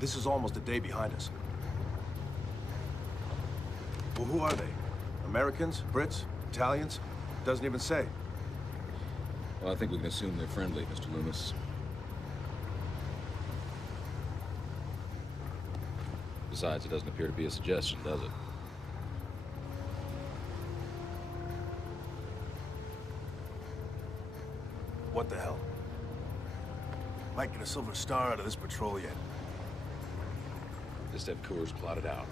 This is almost a day behind us. Well, who are they? Americans? Brits? Italians? Doesn't even say. Well, I think we can assume they're friendly, Mr. Loomis. Besides, it doesn't appear to be a suggestion, does it? What the hell? Might get a silver star out of this patrol yet. Just have Coors plotted out.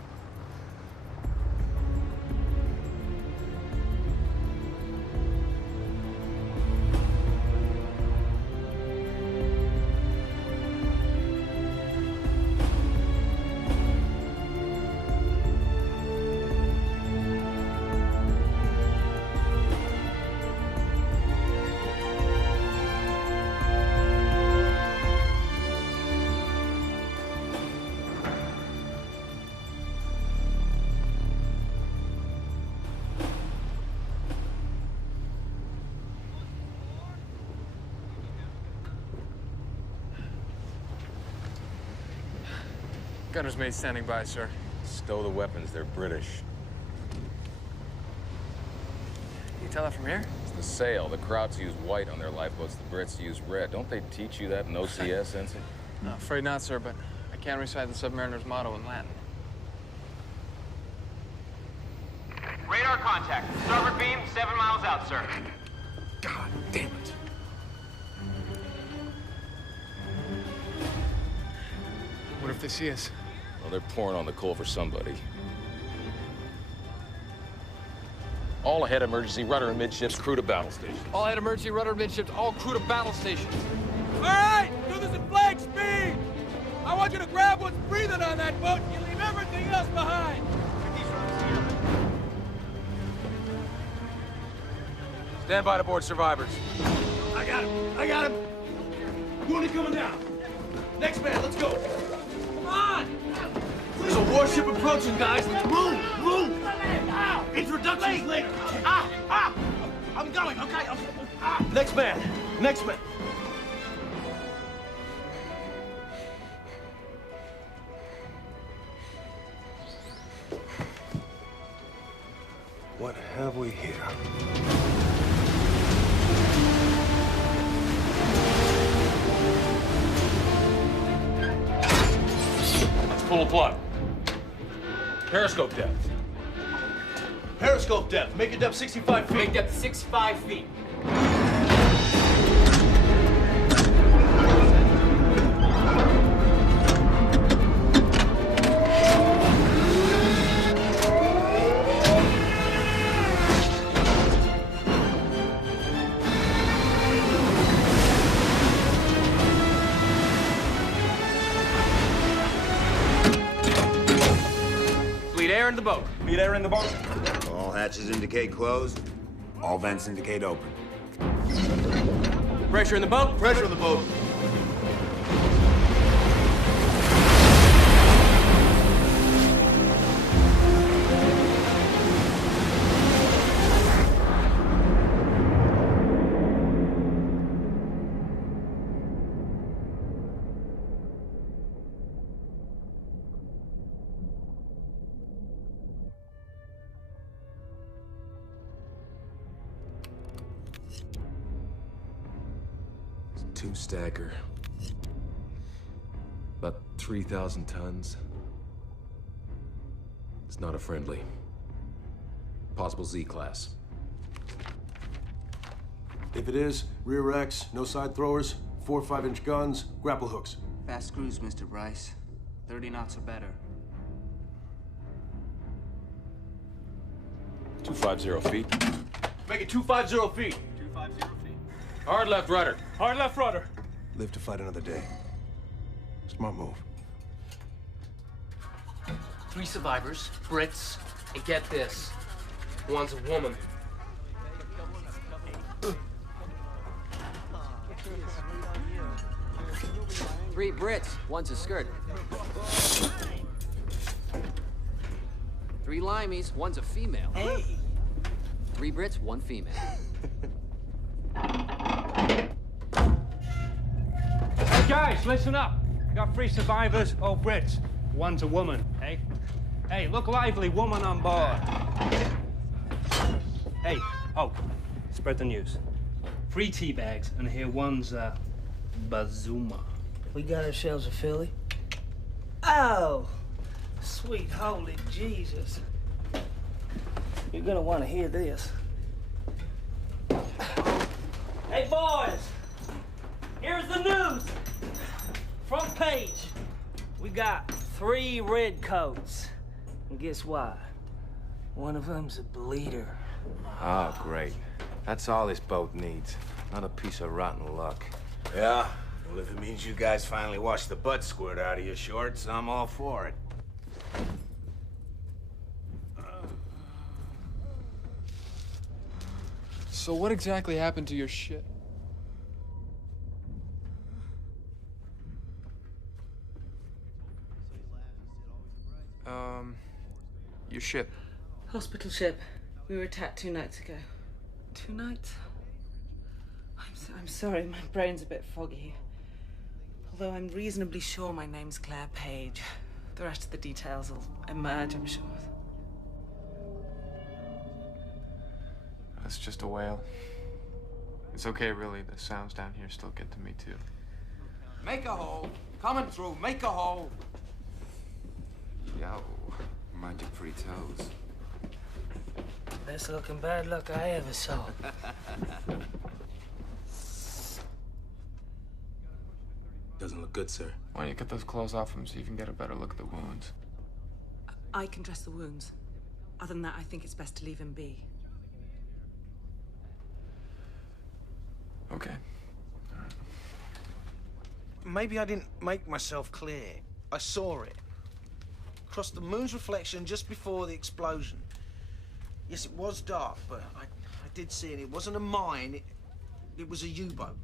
Gunner's mate standing by, sir. Stow the weapons, they're British. You tell that from here? It's the sail. The Krauts use white on their lifeboats, the Brits use red. Don't they teach you that in OCS, Ensign? No, afraid not, sir, but I can't recite the submariner's motto in Latin. Radar contact. Starboard beam, 7 miles out, sir. God damn it. What if they see us? Well, they're pouring on the coal for somebody. All ahead, emergency rudder and midships, crew to battle stations. All ahead, emergency rudder midships, all crew to battle stations. All right, do this at flag speed. I want you to grab what's breathing on that boat and you leave everything else behind. Stand by to board survivors. I got him. Mooney coming down. Next man, let's go. Come on. There's a warship approaching, guys. Let's move. Introductions later. I'm going, okay? Next man. What have we here? Pull a plug. Periscope depth. Periscope depth. Make it depth 65 feet. Make depth 65 feet. Fleet air in the boat. Need air in the boat. All hatches indicate closed. All vents indicate open. Pressure in the boat. Pressure in the boat. Two-stacker. About 3,000 tons. It's not a friendly. Possible Z-class. If it is, rear X, no side throwers, 4 5-inch guns, grapple hooks. Fast cruise, Mr. Bryce. 30 knots or better. 250 feet. Make it 250 feet. 250 feet. Hard left rudder. Hard left rudder. Live to fight another day. Smart move. 3 survivors, Brits, and get this. One's a woman. Three Brits, one's a skirt. 3 limeys, one's a female. Hey! 3 Brits, 1 female. Hey guys, listen up. Got 3 survivors, all Brits. One's a woman, eh? Hey, look lively, woman on board. Hey, oh, spread the news. 3 tea bags, and here one's Bazuma. We got ourselves a filly. Oh, sweet holy Jesus. You're gonna want to hear this. Hey, boys! Here's the news! Front page. We got 3 redcoats. And guess what? One of them's a bleeder. Oh, great. That's all this boat needs. Not a piece of rotten luck. Yeah? Well, if it means you guys finally wash the butt squirt out of your shorts, I'm all for it. So what exactly happened to your ship? Your ship. Hospital ship. We were attacked 2 nights ago. 2 nights? I'm sorry, my brain's a bit foggy. Although I'm reasonably sure my name's Claire Page. The rest of the details will emerge, I'm sure. That's just a whale. It's okay, really. The sounds down here still get to me, too. Make a hole. Coming through. Make a hole. Yo, mind your pretty toes. Best looking bad luck I ever saw. Doesn't look good, sir. Why don't you get those clothes off him so you can get a better look at the wounds? I can dress the wounds. Other than that, I think it's best to leave him be. Okay. Maybe I didn't make myself clear. I saw it. Across the moon's reflection just before the explosion. Yes, it was dark, but I did see it. It wasn't a mine. It was a U-boat.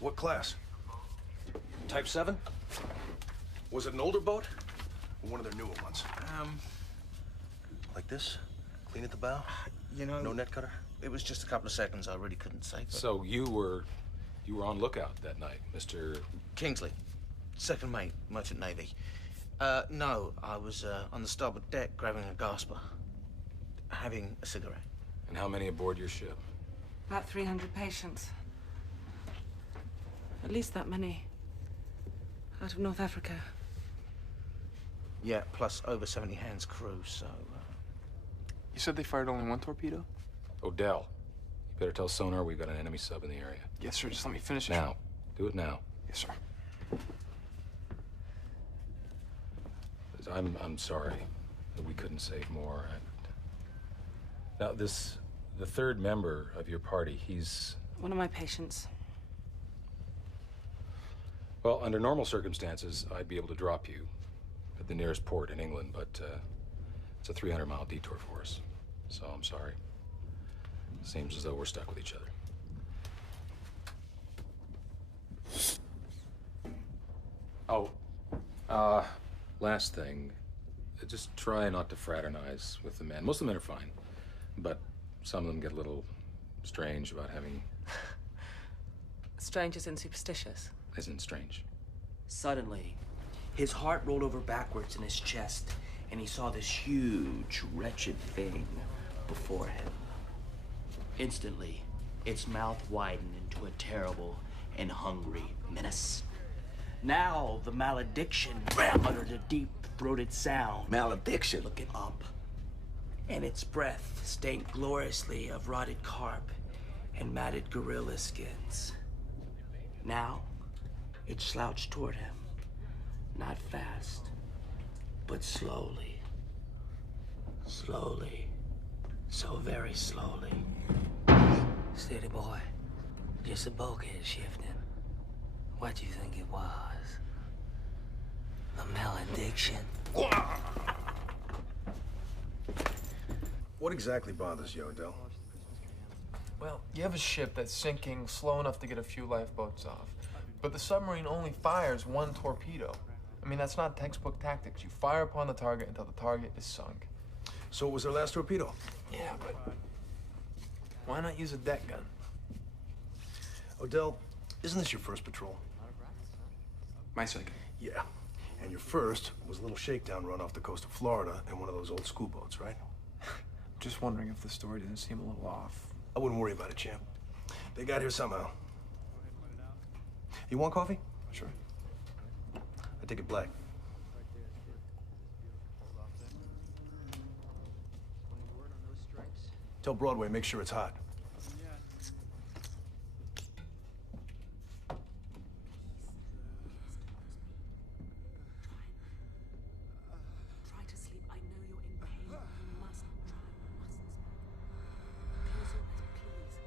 What class? Type 7? Was it an older boat? Or one of their newer ones? Like this? Clean at the bow? You know... No net cutter? It was just a couple of seconds. I really couldn't say. But... So you were on lookout that night, Mr. Kingsley, second mate, Merchant Navy. No, I was on the starboard deck grabbing a gasper, having a cigarette. And how many aboard your ship? About 300 patients. At least that many. Out of North Africa. Yeah, plus over 70 hands crew, so... You said they fired only 1 torpedo? Odell, you better tell Sonar we've got an enemy sub in the area. Yes, sir. Just let me finish it. Now. Do it now. Yes, sir. I'm sorry that we couldn't save more. Now, the 3rd member of your party, he's... One of my patients. Well, under normal circumstances, I'd be able to drop you at the nearest port in England, but it's a 300-mile detour for us. So I'm sorry. Seems as though we're stuck with each other. Oh, last thing. Just try not to fraternize with the men. Most of the men are fine, but some of them get a little strange about having... Strange as in superstitious? As in strange. Suddenly, his heart rolled over backwards in his chest, and he saw this huge, wretched thing before him. Instantly, its mouth widened into a terrible and hungry menace. Now, the malediction uttered a deep-throated sound. Malediction? Looking up. And its breath stank gloriously of rotted carp and matted gorilla skins. Now, it slouched toward him. Not fast, but slowly. Slowly. So very slowly. Steady, boy. Just the bulkhead shifting. What do you think it was? A malediction? What exactly bothers you, Odell? Well, you have a ship that's sinking slow enough to get a few lifeboats off. But the submarine only fires 1 torpedo. I mean, that's not textbook tactics. You fire upon the target until the target is sunk. So it was their last torpedo? Yeah, but why not use a deck gun? Odell, isn't this your first patrol? My second. Yeah. And your first was a little shakedown run off the coast of Florida in one of those old school boats, right? Just wondering if the story didn't seem a little off. I wouldn't worry about it, champ. They got here somehow. You want coffee? Sure. I take it black. Tell Broadway, make sure it's hot. Try to sleep. I know you're in pain. You mustn't try. You mustn't speak. Close your eyes, please.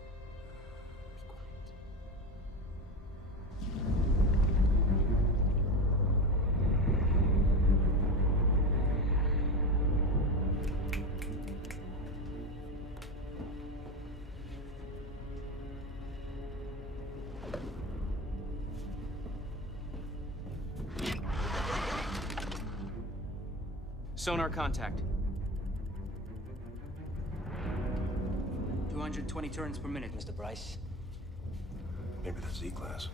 Be quiet. Sonar contact. 220 turns per minute, Mr. Bryce. Maybe that's E-class.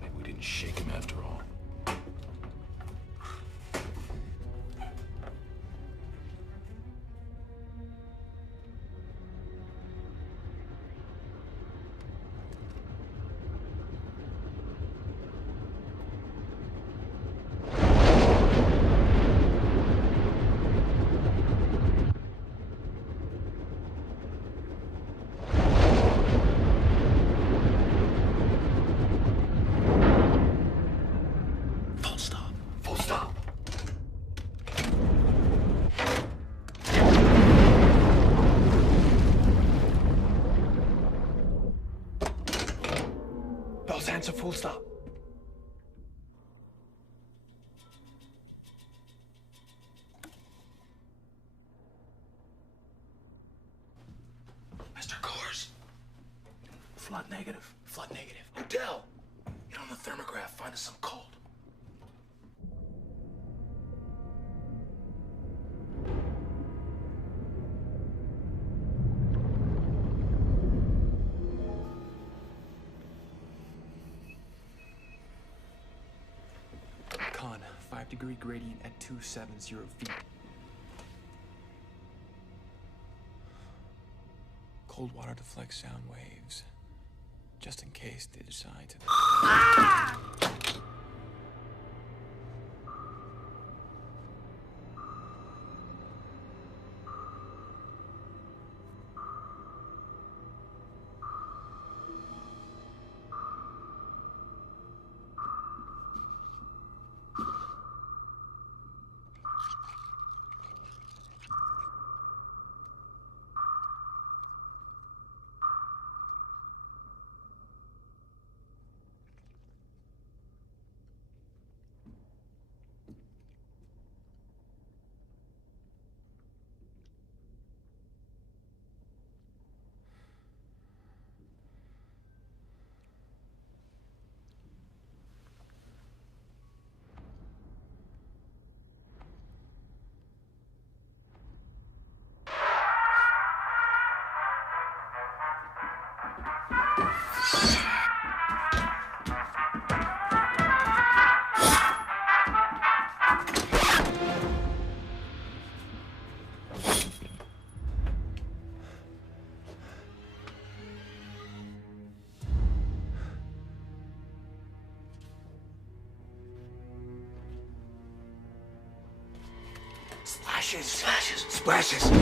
Maybe we didn't shake him after all. Answer full stop. Mr. Coors. Flood negative. Flood negative. Odell! Get on the thermograph. Find us some cold. Con, 5-degree gradient at 270 feet. Cold water deflects sound waves, just in case they decide to... Splashes! Splashes! Splashes!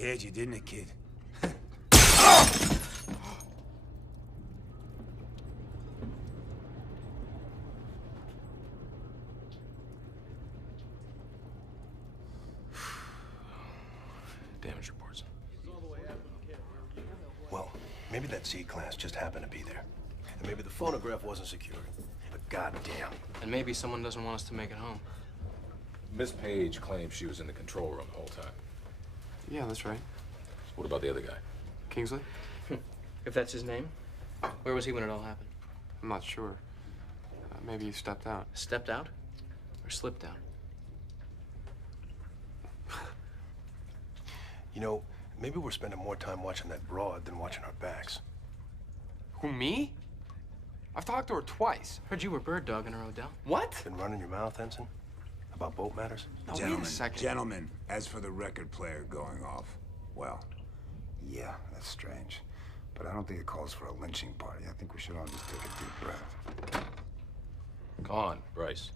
Scared you, didn't it, kid? Damage reports. Well, maybe that C-class just happened to be there. And maybe the phonograph wasn't secured. But goddamn. And maybe someone doesn't want us to make it home. Miss Page claims she was in the control room the whole time. Yeah, that's right. What about the other guy? Kingsley? If that's his name, where was he when it all happened? I'm not sure. Maybe he stepped out. Stepped out? Or slipped out? You know, maybe we're spending more time watching that broad than watching our backs. Who, me? I've talked to her twice. Heard you were bird dogging her, Odell. What? Been running your mouth, Ensign? About boat matters? Now, wait Gentlemen, a second. gentlemen, as for the record player going off, well, yeah, that's strange. But I don't think it calls for a lynching party. I think we should all just take a deep breath. Come on, Bryce.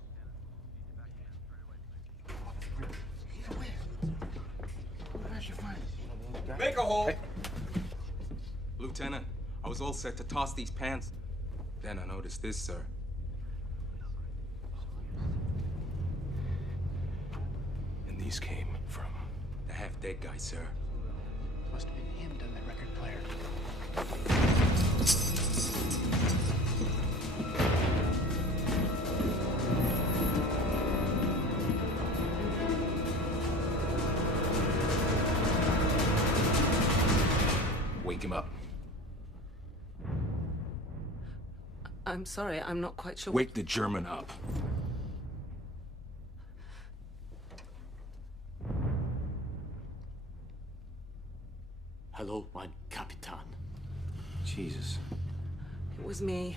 Make a hole! Hey. Lieutenant, I was all set to toss these pants. Then I noticed this, sir. And these came from? The half-dead guy, sir. Must have been him done that record player. Wake him up. I'm sorry, I'm not quite sure. Wake the German up. Hello, mein Kapitan. Jesus. It was me.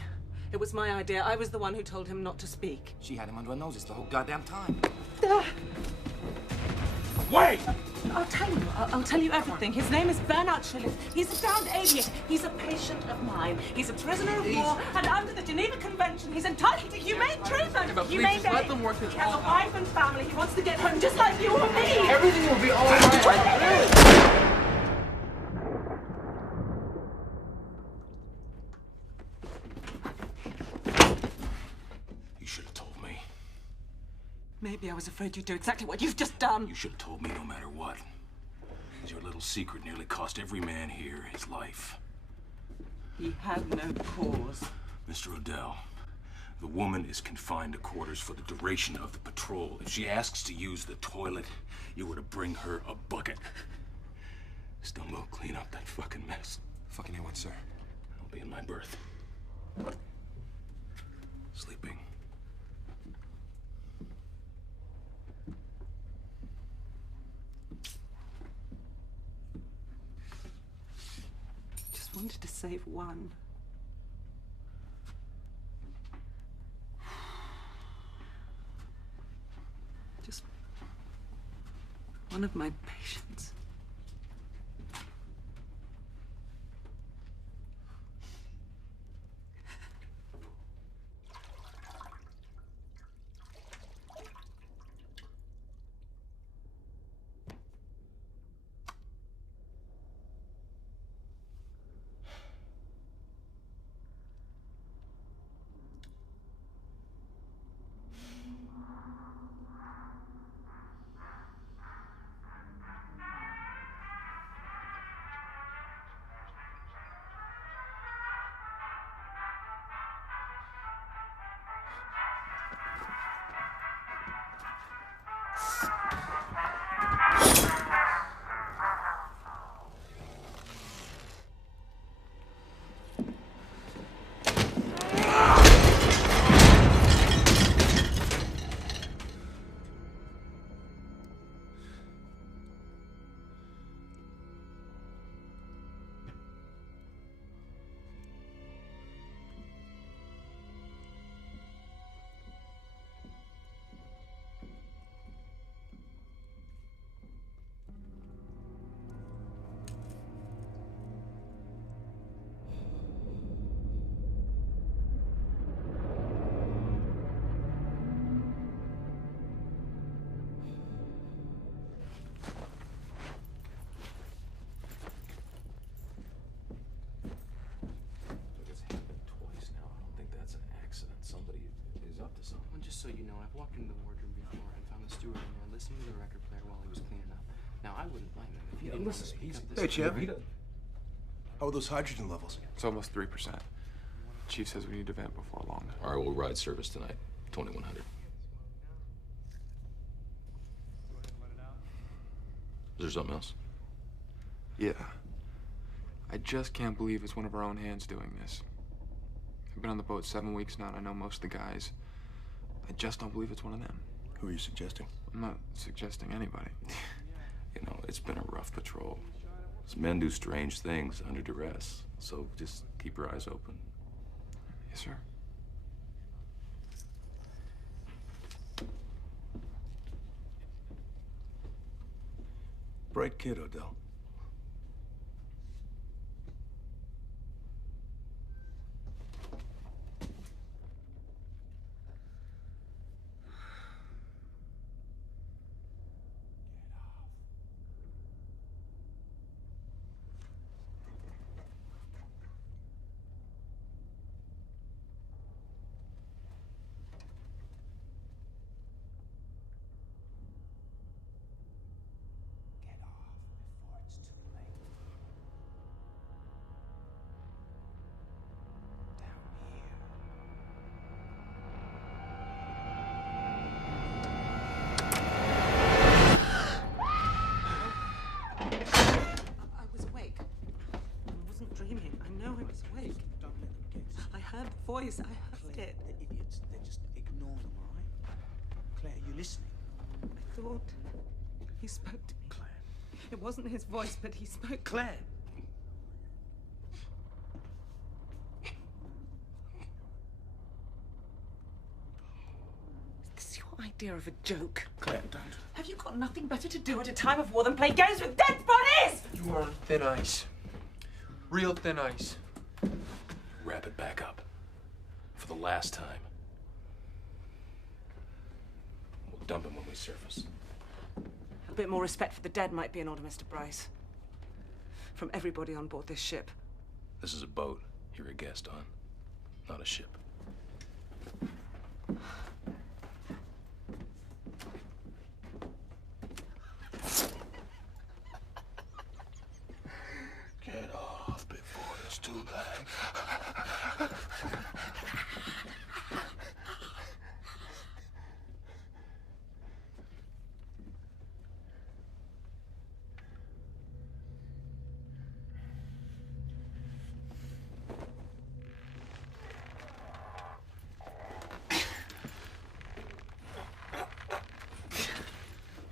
It was my idea. I was the one who told him not to speak. She had him under her noses the whole goddamn time. Wait! I'll tell you everything. His name is Bernard Schilling. He's a downed aviator. He's a patient of mine. He's a prisoner of war, and under the Geneva Convention, he's entitled to humane treatment. But please, Humane just let aid. them work this He has all a out. wife and family. He wants to get home just like you or me. Everything will be all right. You should have told me. Maybe I was afraid you'd do exactly what you've just done. You should have told me no matter what. Because your little secret nearly cost every man here his life. He had no cause. Mr. Odell, the woman is confined to quarters for the duration of the patrol. If she asks to use the toilet, you were to bring her a bucket. Stumbo, clean up that fucking mess. Fucking A what, sir? I'll be in my berth. Sleeping. Just wanted to save one. Just one of my patients. I've walked into the wardroom before and found the steward in there listening to the record player while he was cleaning up. Now, I wouldn't blame him if he didn't want to speak up this Hey, Chip. time. How are those hydrogen levels? It's almost 3%. Chief says we need to vent before long. All right, we'll ride service tonight. 2100. Is there something else? Yeah. I just can't believe it's one of our own hands doing this. I've been on the boat 7 weeks now, and I know most of the guys. I just don't believe it's one of them. Who are you suggesting? I'm not suggesting anybody. You know, it's been a rough patrol. These men do strange things under duress, so just keep your eyes open. Yes, sir. Bright kid, Odell. Voice, I heard it. They're idiots. They're just ignore them, all right? Claire, you listening? I thought he spoke to me. Claire. It wasn't his voice, but he spoke. Claire. Is this your idea of a joke? Claire, don't. Have you got nothing better to do at a time of war than play games with dead bodies? You are on thin ice. Real thin ice. Wrap it back up. For the last time. We'll dump him when we surface. A bit more respect for the dead might be in order, Mr. Bryce. From everybody on board this ship. This is a boat you're a guest on, not a ship. Get off before it's too late.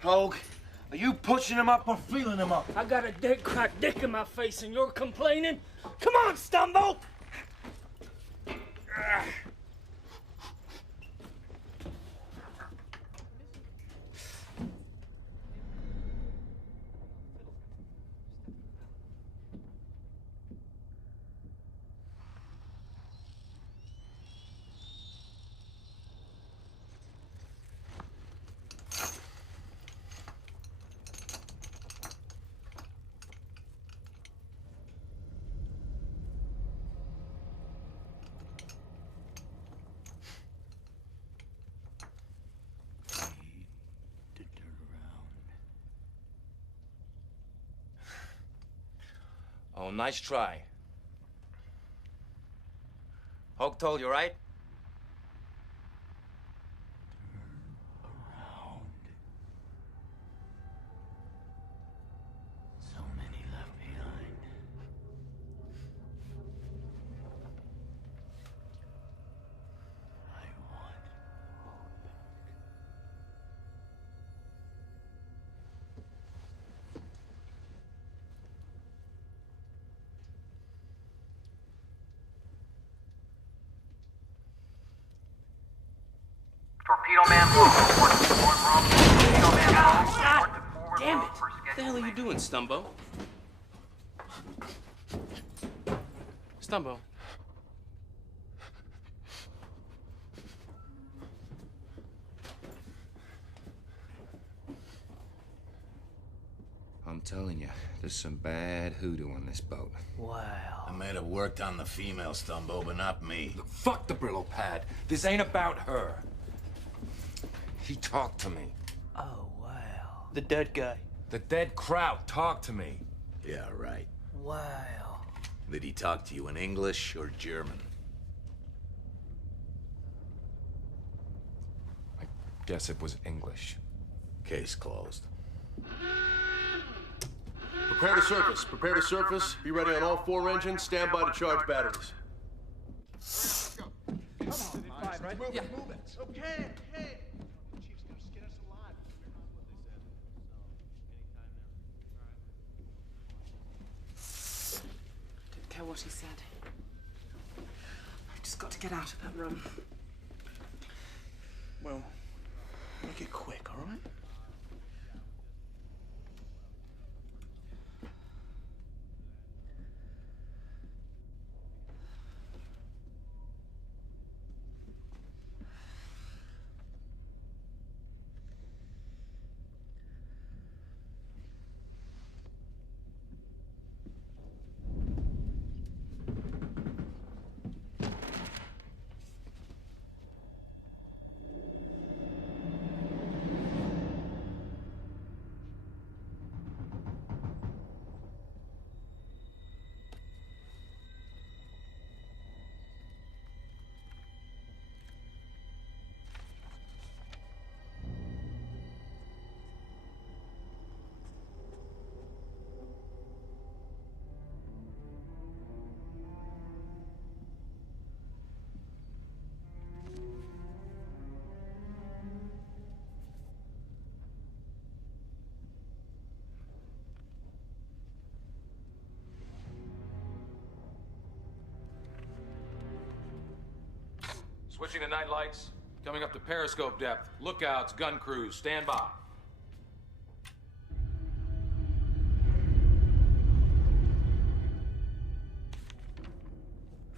Hogue, are you pushing him up or feeling him up? I got a dead cracked dick in my face and you're complaining? Come on, Stumbo! Oh, nice try. Hogue told you, right? So many left behind. I want hope. Torpedo man low. Torpedo man low. God damn it! What the hell are you doing, Stumbo? Stumbo. I'm telling you, there's some bad hoodoo on this boat. Wow. I may have worked on the female Stumbo, but not me. Look, fuck the Brillo pad. This ain't about her. He talked to me. Oh, wow. The dead guy. The dead Kraut talked to me. Yeah, right. Wow. Did he talk to you in English or German? I guess it was English. Case closed. Prepare to surface. Prepare to surface. Be ready on all 4 engines. Stand by to charge batteries. Come on, right? Move it, move it. Okay, okay. Didn't care what he said. I've just got to get out of that room. Well, make it quick, all right? Switching to night lights. Coming up to periscope depth. Lookouts, gun crews, stand by.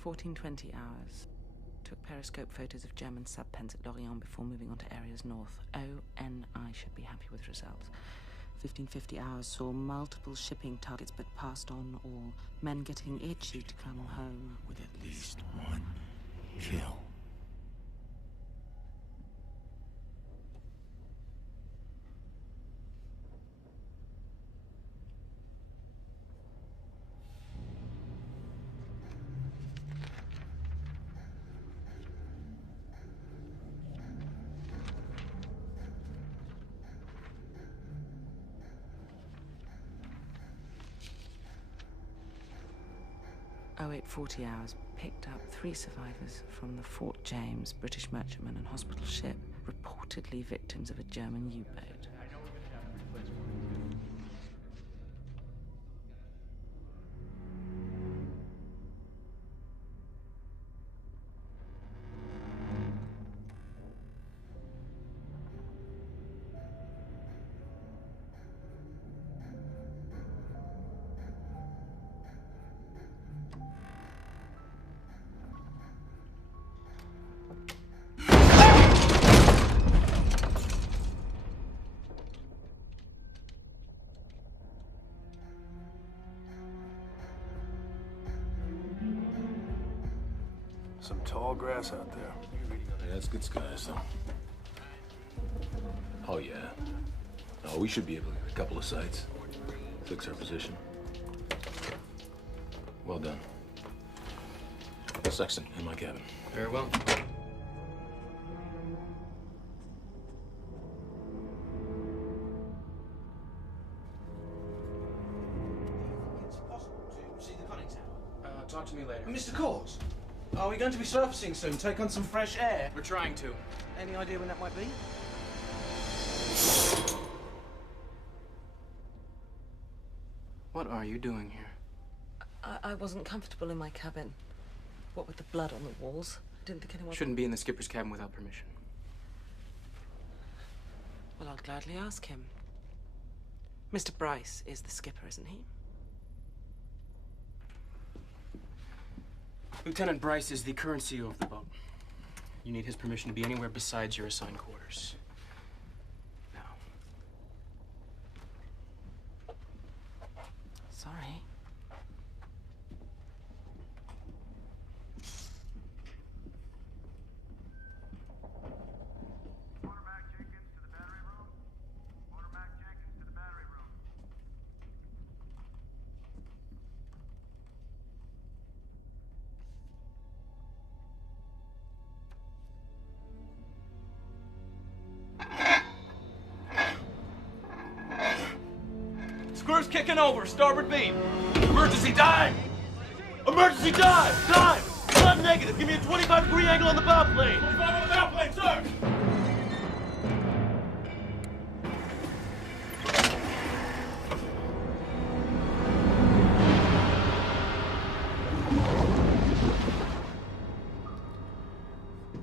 14:20 hours. Took periscope photos of German sub-pens at Lorient before moving on to areas north. ONI should be happy with results. 15:50 hours saw multiple shipping targets but passed on all. Men getting itchy to come home. With at least one kill. Oh, 08:40 hours, picked up 3 survivors from the Fort James British merchantman and hospital ship, reportedly victims of a German U-boat. Some tall grass out there. Yeah, that's good skies, though. Oh, yeah. Oh, we should be able to get a couple of sites. Fix our position. Well done. Sexton, in my cabin. Very well. Talk to me later. Mr. Cause, are we going to be surfacing soon? Take on some fresh air? We're trying to. Any idea when that might be? What are you doing here? I wasn't comfortable in my cabin. What with the blood on the walls. I didn't think anyone... Shouldn't be in the skipper's cabin without permission. Well, I'll gladly ask him. Mr. Bryce is the skipper, isn't he? Lieutenant Bryce is the current CEO of the boat. You need his permission to be anywhere besides your assigned quarters. Now. Sorry. Screw's kicking over, starboard beam. Emergency dive! Emergency dive! Dive! Not negative. Give me a 25-degree angle on the bow plane. 25 on the bow plane, sir!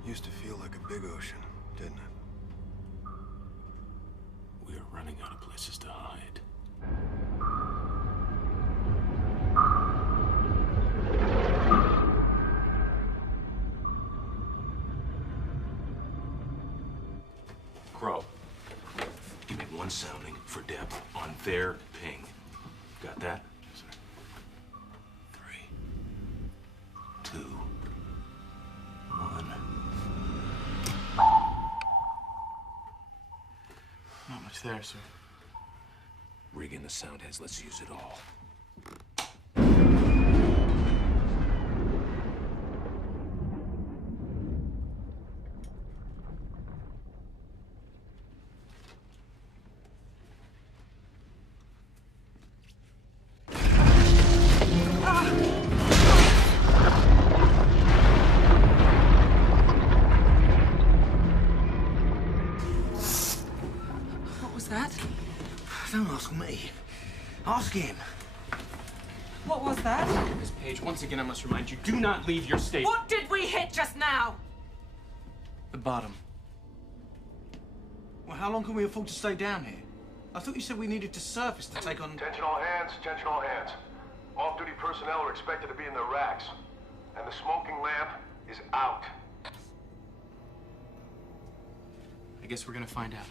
Used to feel like a big ocean, didn't it? We are running out of places to hide. Crow, give me one sounding for Deb on their ping. Got that? Yes, sir. 3, 2, 1. Not much there, sir. Rig in the sound heads. Let's use it all. What was that? Don't ask me. Ask him. What was that? Miss Page, once again, I must remind you, do not leave your station. What did we hit just now? The bottom. Well, how long can we afford to stay down here? I thought you said we needed to surface to take on... Attention all hands, attention all hands. Off-duty personnel are expected to be in their racks. And the smoking lamp is out. I guess we're gonna find out.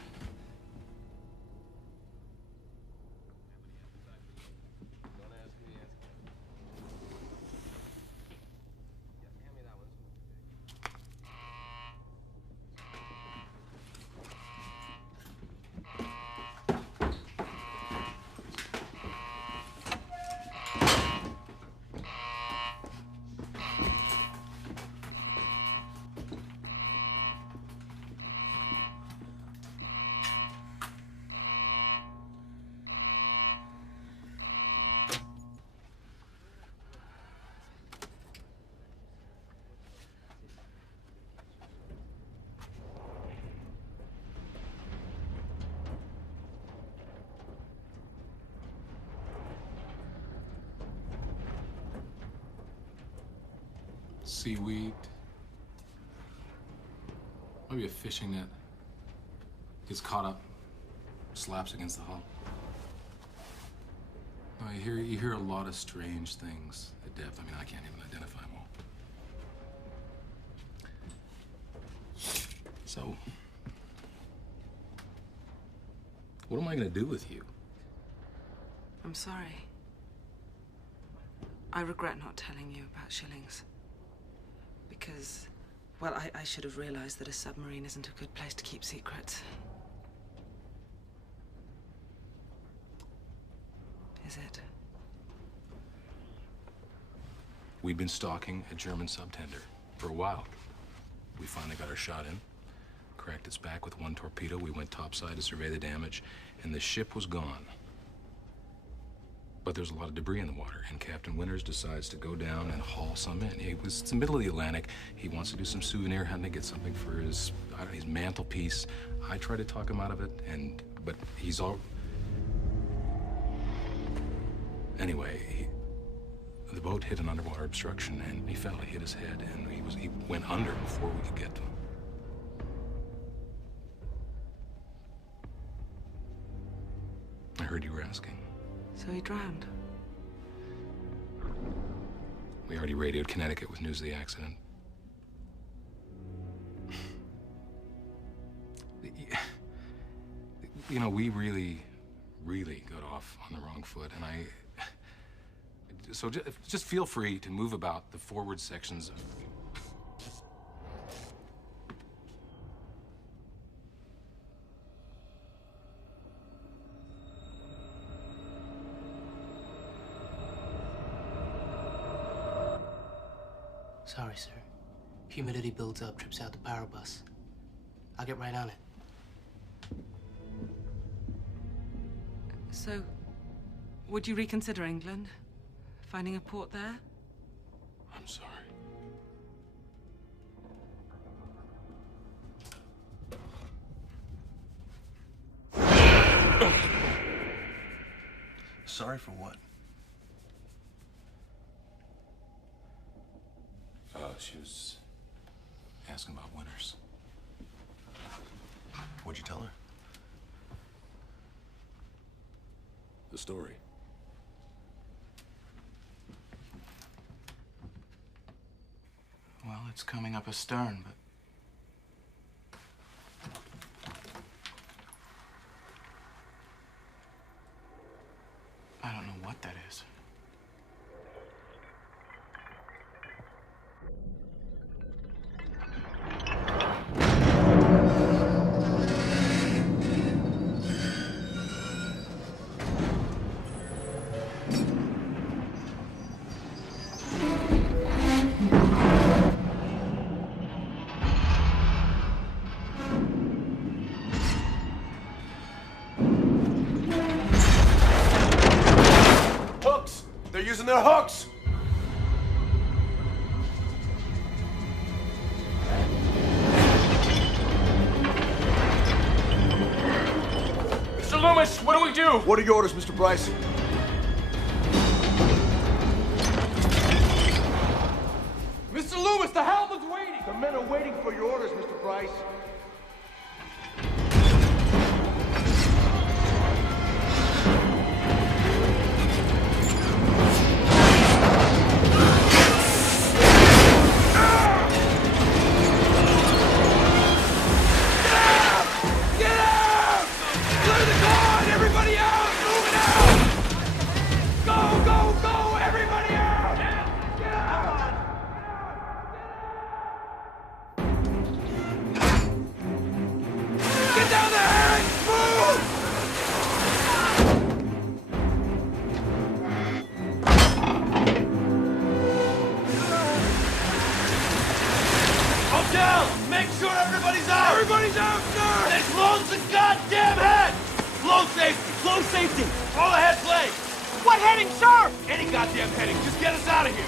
Seaweed. Maybe a fishing net. Gets caught up, slaps against the hull. No, you hear a lot of strange things at depth. I mean, I can't even identify them all. So, what am I gonna do with you? I'm sorry. I regret not telling you about Shillings. Because, well, I should have realized that a submarine isn't a good place to keep secrets. Is it? We'd been stalking a German subtender for a while. We finally got our shot in, cracked its back with one torpedo. We went topside to survey the damage, and the ship was gone. But there's a lot of debris in the water, and Captain Winters decides to go down and haul some in. It's the middle of the Atlantic. He wants to do some souvenir hunting, get something for his, I don't know, his mantelpiece. I try to talk him out of it, but he's all... Anyway, the boat hit an underwater obstruction, and he fell. He hit his head, and he went under before we could get to him. I heard you were asking. So he drowned? We already radioed Connecticut with news of the accident. You know, we really got off on the wrong foot, and so just feel free to move about the forward sections of... Sorry, sir. Humidity builds up, trips out the power bus. I'll get right on it. So, Would you reconsider England? Finding a port there? I'm sorry. Sorry for what? She was asking about Winters. What'd you tell her? The story. Well, it's coming up astern, but... I don't know what that is. Hooks! They're using their hooks! Mr. Loomis, what do we do? What are your orders, Mr. Bryce? Mr. Loomis, the helmet's waiting! The men are waiting for your orders, Mr. Bryce. Make sure everybody's out! Everybody's out, sir! There's loads of goddamn heads! Low safety! Low safety! All ahead play! What heading, sir? Any goddamn heading. Just get us out of here!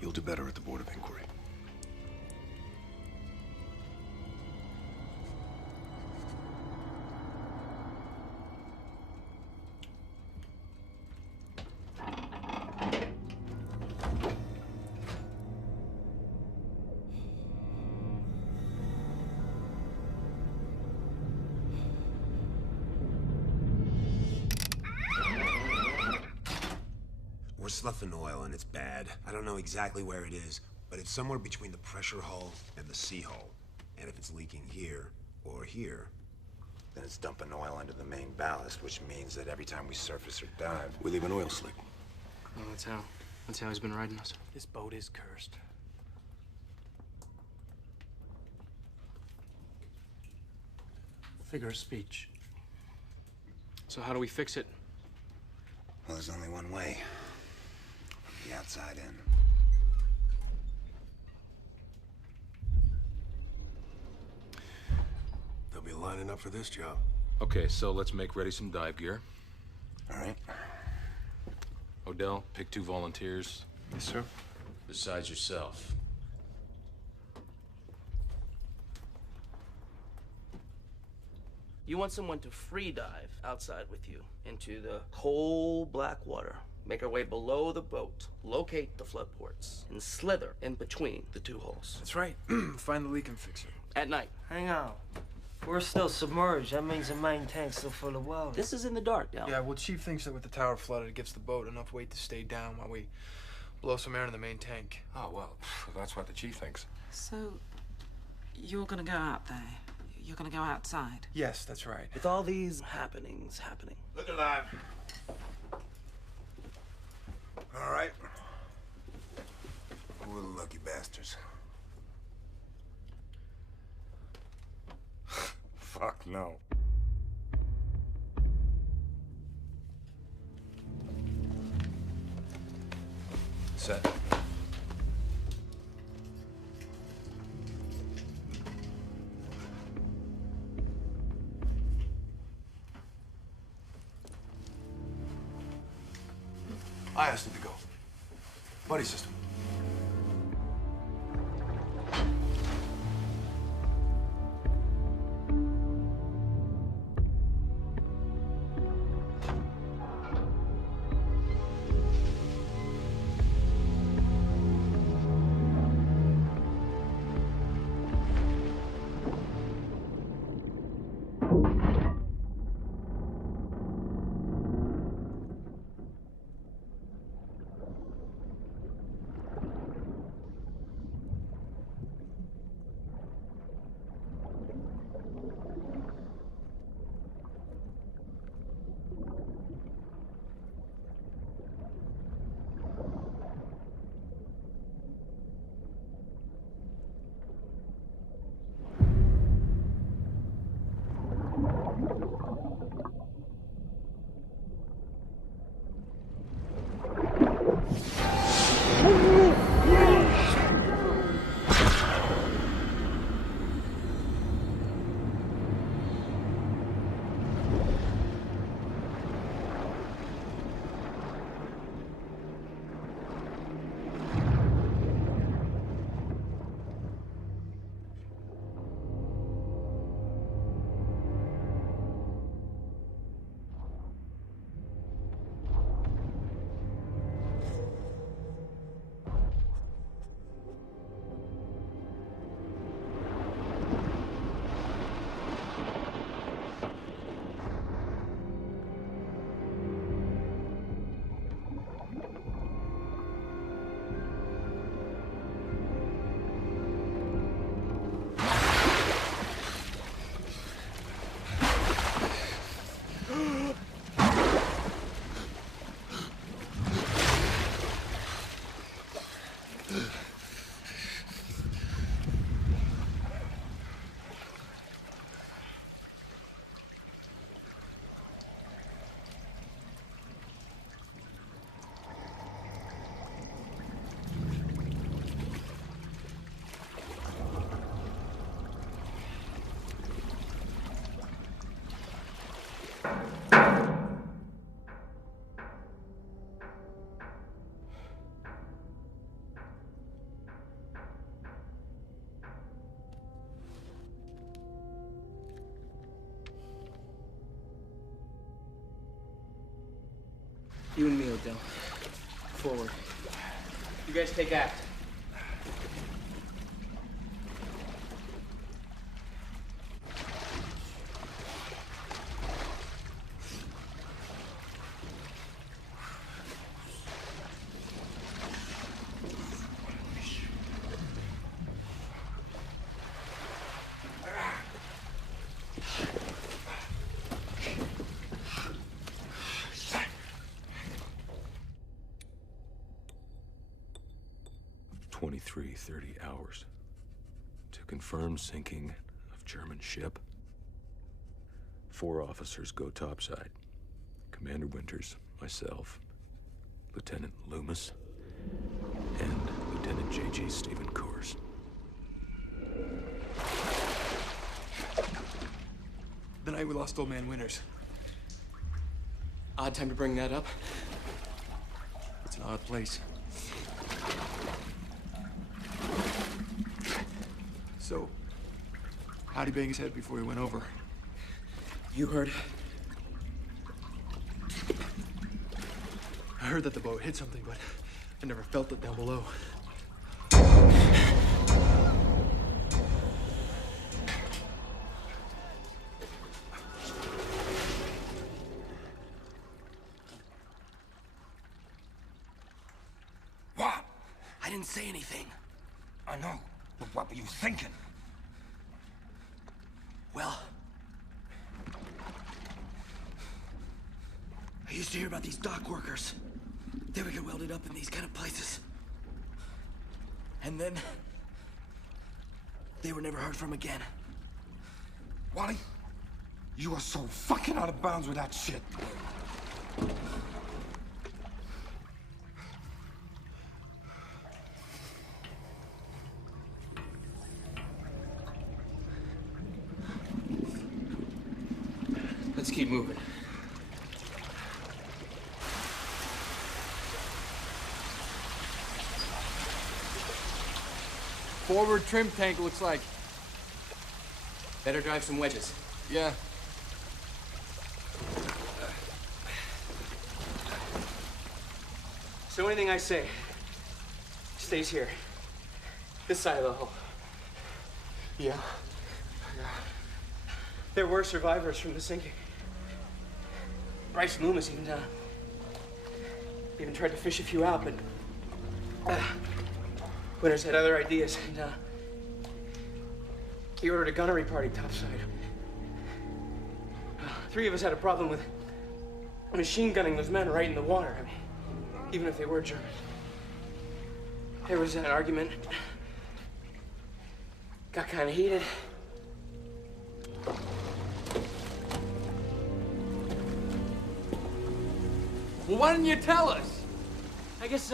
You'll do better at the Board of Inquiry. We're sloughing oil and it's bad. I don't know exactly where it is, but it's somewhere between the pressure hull and the sea hull. And if it's leaking here or here, Then it's dumping oil into the main ballast, which means that every time we surface or dive, We leave an oil slick. Well, that's how he's been riding us. This boat is cursed. Figure of speech. So how do we fix it? well, there's only one way. From the outside in. they'll be lining up for this job. Okay, so let's make ready some dive gear. All right. Odell, pick 2 volunteers. Yes, sir. Besides yourself. You want someone to free dive outside with you into the cold black water. Make our way below the boat, locate the flood ports, and slither in between the 2 holes. That's right. Find the leak and fix it. At night. Hang on. We're still submerged. That means the main tank's still full of water. This is in the dark, Dal. Yeah, well, Chief thinks that with the tower flooded, it gives the boat enough weight to stay down while we blow some air in the main tank. Oh, well, that's what the chief thinks. So, You're gonna go out there. You're gonna go outside. Yes, that's right. With all these happenings happening. Look alive. All right. Who are the lucky bastards? Fuck no. Set. I asked him to go. Buddy system. You and me, Odell. Forward. You guys take act. .30 hours to confirm sinking of German ship. 4 officers go topside. Commander Winters, myself, Lieutenant Loomis, and Lieutenant J.G. Stephen Coors. The night we lost old man Winters. Odd time to bring that up. It's an odd place. So, how'd he bang his head before he went over? You heard? I heard that the boat hit something, but I never felt it down below. What? I didn't say anything. I know, but what were you thinking? Well, I used to hear about these dock workers. They would get welded up in these kind of places. And then they were never heard from again. Wally, you are so fucking out of bounds with that shit. Let's keep moving. Forward trim tank looks like. Better drive some wedges. Yeah. So anything I say stays here. This side of the hull. Yeah. There were survivors from the sinking. Bryce Loomis even tried to fish a few out, but Winters had other ideas, and he ordered a gunnery party topside. 3 of us had a problem with machine gunning those men right in the water. I mean, even if they were German. There was an argument. Got kind of heated. Well, why didn't you tell us? I guess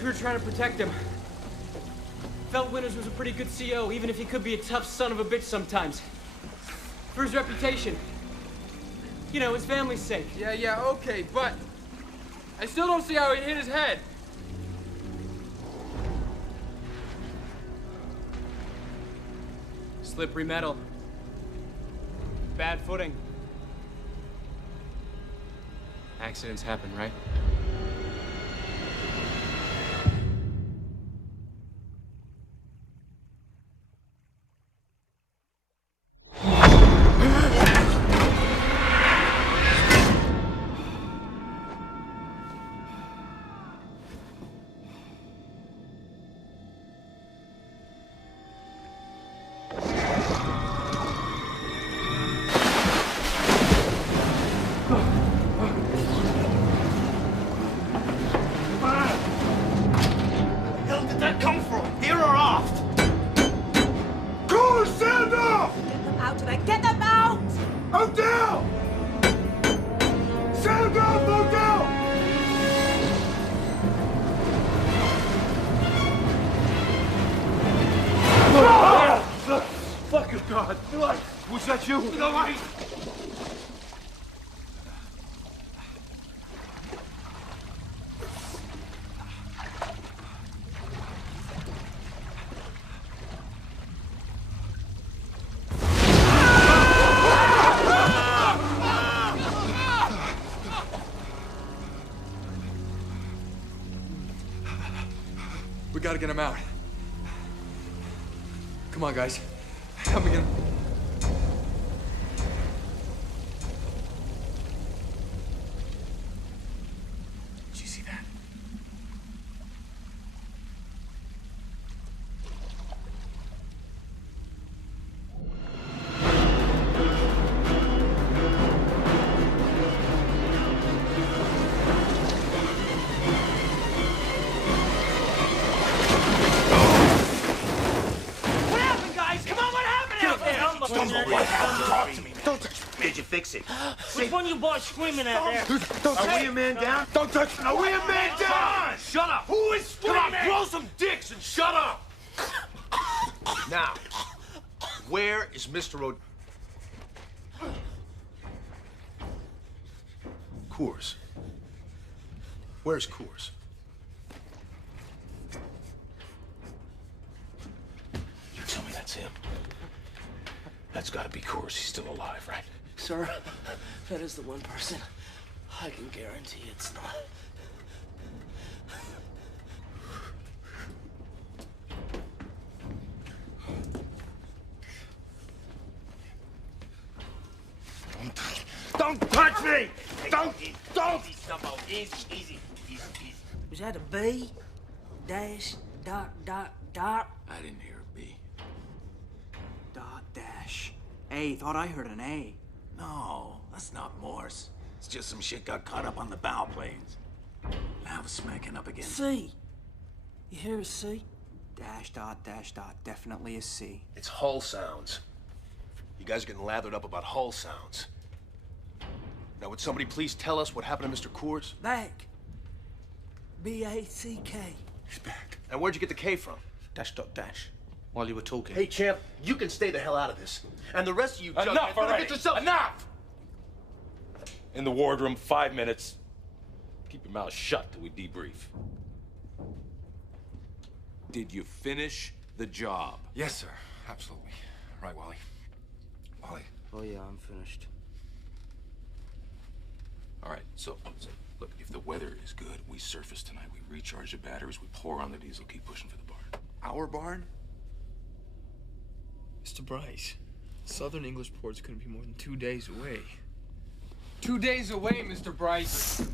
we were trying to protect him. Felt Winters was a pretty good CO, even if he could be a tough son of a bitch sometimes. For his reputation. You know, his family's sake. Yeah, okay, but I still don't see how he hit his head. Slippery metal. Bad footing. Accidents happen, right? We gotta get him out. Come on, guys. Help me get him. Did you see that? Fix it. Which one you boys screaming at there? Are we a man down? Don't touch me. Are we a man down? Shut up. Who is screaming? Come on, blow some dicks and shut up. Now, where is Mr. Coors? Where's Coors? You tell me that's him. That's gotta be Coors. He's still alive, right? Sir, that is the one person I can guarantee it's not. Don't touch me! Don't! Easy, Stumbo. Easy. Was that a B? Dash, dot. I didn't hear a B. dot dash. A, thought I heard an A. No, that's not Morse. It's just some shit got caught up on the bow planes. Now it's smacking up again. C. You hear a C? Dash dot, definitely a C. It's hull sounds. You guys are getting lathered up about hull sounds. Now, would somebody please tell us what happened to Mr. Coors? Back. B-A-C-K. He's back. And where'd you get the K from? Dash dot dash. While you were talking. Hey, champ, you can stay the hell out of this. And the rest of you, Enough already! get yourself... Enough! In the wardroom, 5 minutes. Keep your mouth shut till we debrief. Did you finish the job? Yes, sir. Absolutely. Right, Wally. Wally. Oh, yeah, I'm finished. All right, so look, if the weather is good, we surface tonight. We recharge the batteries, we pour on the diesel, keep pushing for the barn. Our barn? Mr. Bryce, Southern English port's couldn't be more than 2 days away. 2 days away, Mr. Bryce.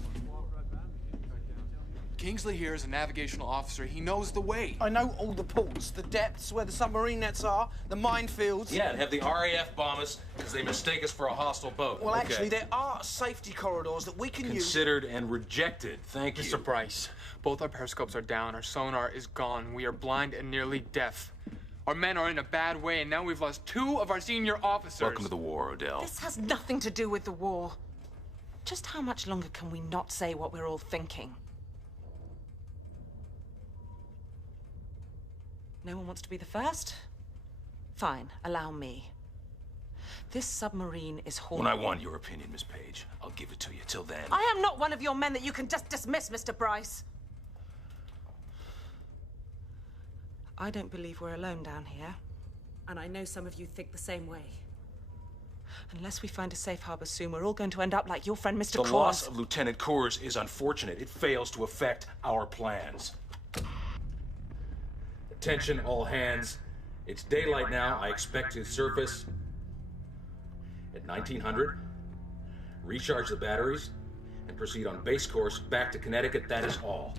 Kingsley here is a navigational officer. He knows the way. I know all the ports, the depths, where the submarine nets are, the minefields. Yeah, and have the RAF bomb us because they mistake us for a hostile boat. Well, Okay. actually, there are safety corridors that we can use. Considered and rejected. Thank you. Mr. Bryce, both our periscopes are down. Our sonar is gone. We are blind and nearly deaf. Our men are in a bad way, and now we've lost 2 of our senior officers. Welcome to the war, Odell. This has nothing to do with the war. Just how much longer can we not say what we're all thinking? No one wants to be the first? Fine, allow me. This submarine is haunted. When I want your opinion, Miss Page, I'll give it to you. Till then... I am not one of your men that you can just dismiss, Mr. Bryce. I don't believe we're alone down here. And I know some of you think the same way. Unless we find a safe harbor soon, we're all going to end up like your friend, Mr. Coors. The loss of Lieutenant Coors is unfortunate. It fails to affect our plans. Attention, all hands. It's daylight now. I expect to surface at 1900, recharge the batteries, and proceed on base course back to Connecticut. That is all.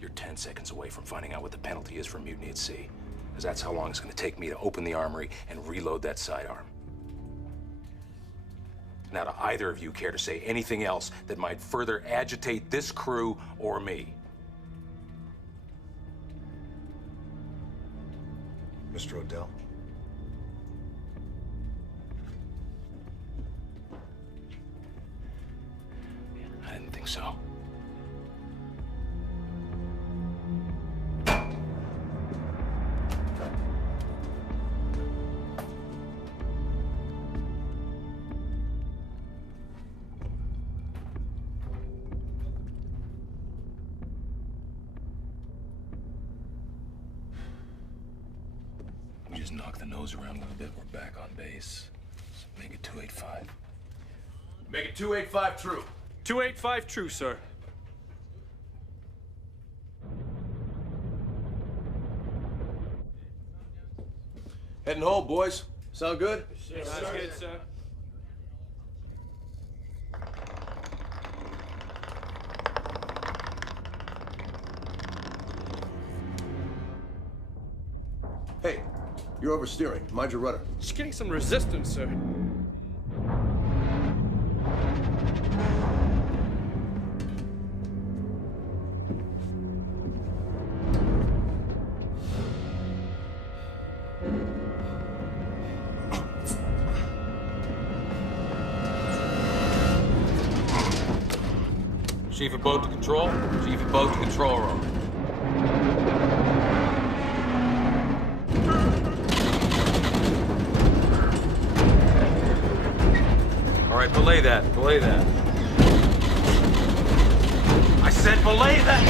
You're 10 seconds away from finding out what the penalty is for mutiny at sea. Because that's how long it's going to take me to open the armory and reload that sidearm. Now, do either of you care to say anything else that might further agitate this crew or me? Mr. Odell. I didn't think so. We just knocked the nose around a little bit. We're back on base. So make it 285. Make it 285 true. 285 true, sir. Heading home, boys. Sound good? Sounds good, sir. Hey, you're oversteering. Mind your rudder. Just getting some resistance, sir. Chief of boat to control. Chief of boat to control room. All right, belay that. Belay that. I said belay that!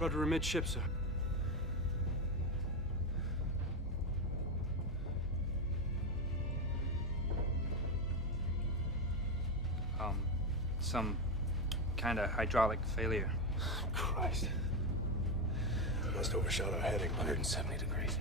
Rudder amidship, sir. Some kind of hydraulic failure. Christ. We must overshot our heading. 170 degrees.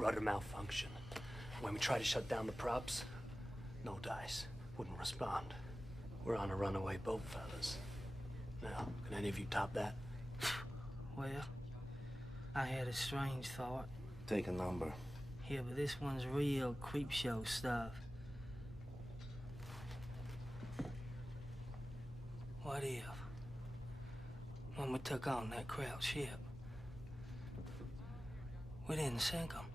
Rudder malfunction. When we tried to shut down the props, no dice. Wouldn't respond. We're on a runaway boat, fellas. Now, can any of you top that? Well, I had a strange thought. Take a number. Yeah, but this one's real creepshow stuff. What if, when we took on that Kraut ship, we didn't sink them?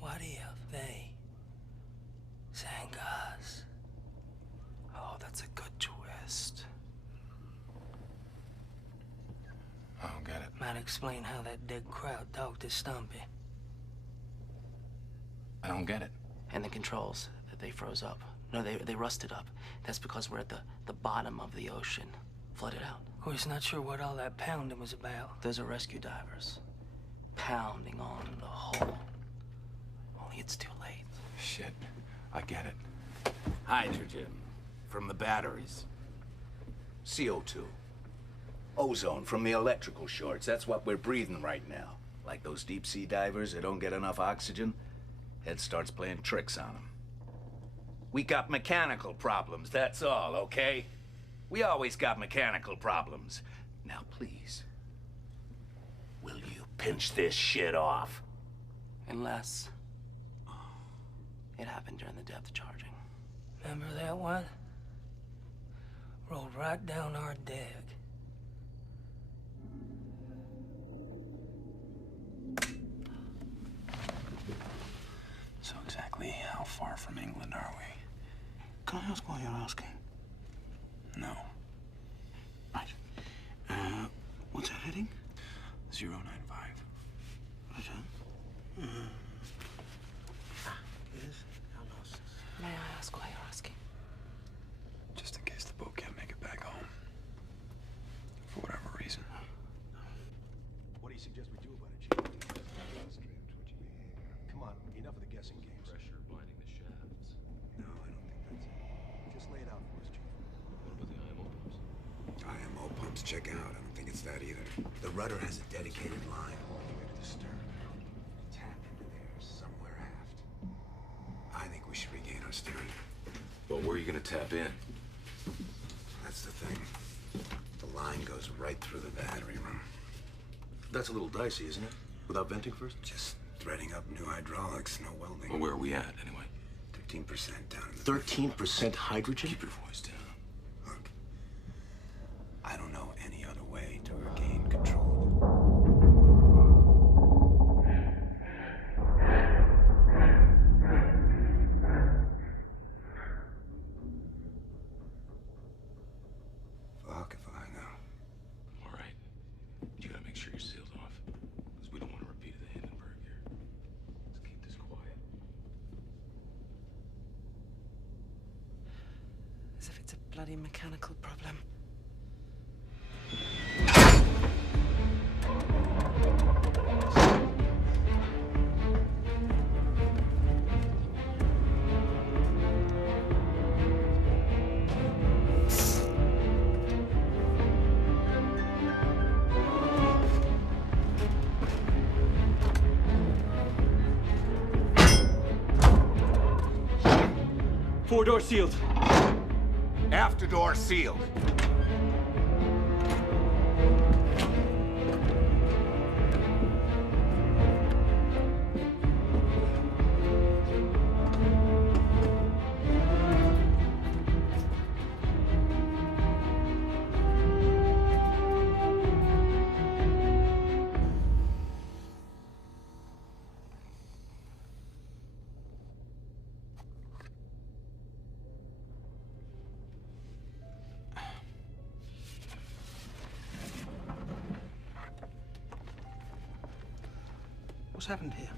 What if they sank us? Oh, that's a good twist. I don't get it. Might explain how that dead Kraut talked to Stumpy. I don't get it. And the controls, they froze up. No, they rusted up. That's because we're at the bottom of the ocean, flooded out. Of course, not sure what all that pounding was about. Those are rescue divers, pounding on the hull. Only it's too late. Shit, I get it. Hydrogen from the batteries. CO2. Ozone from the electrical shorts. That's what we're breathing right now. Like those deep sea divers that don't get enough oxygen, Head starts playing tricks on them. We got mechanical problems, that's all, okay? We always got mechanical problems. Now, please, will you pinch this shit off? Unless it happened during the depth charging. Remember that one? Rolled right down our deck. So exactly how far from England are we? Can I ask why you're asking? No. Right. What's our heading? 095. Right. Yes, our loss. May I ask why you're asking? Just in case the boat can't make it back home. For whatever reason. What do you suggest we do about it, Chief? Come on, enough of the guessing games. Pressure binding the shafts. No, I don't think that's it. Just lay it out for us, Chief. What about the IMO pumps? IMO pumps check out. I don't think it's that either. The rudder has a dedicated line all the way to the stern. Tap into there somewhere aft. I think we should regain our stern. Well, where are you gonna tap in? That's the thing. The line goes right through the battery room. That's a little dicey, isn't it? Without venting first? Just threading up new hydraulics, no welding. Well, where are we at, anyway? 13% down in the 13% hydrogen? Keep your voice down. Look, I don't know any other way to regain control of it. Fuck if I know. All right. You gotta make sure you're sealed off. Because we don't want to repeat the Hindenburg here. Let's keep this quiet. As if it's a bloody mechanical problem. Four door sealed. After door sealed. What's happened here?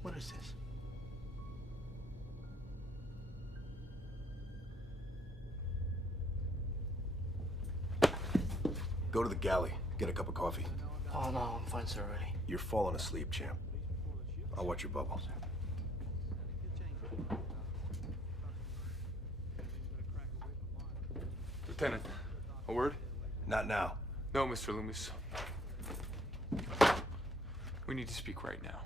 What is this? Go to the galley. Get a cup of coffee. Oh, no, I'm fine, sir, already. You're falling asleep, champ. I'll watch your bubble. Lieutenant, a word? Not now. No, Mr. Loomis. We need to speak right now.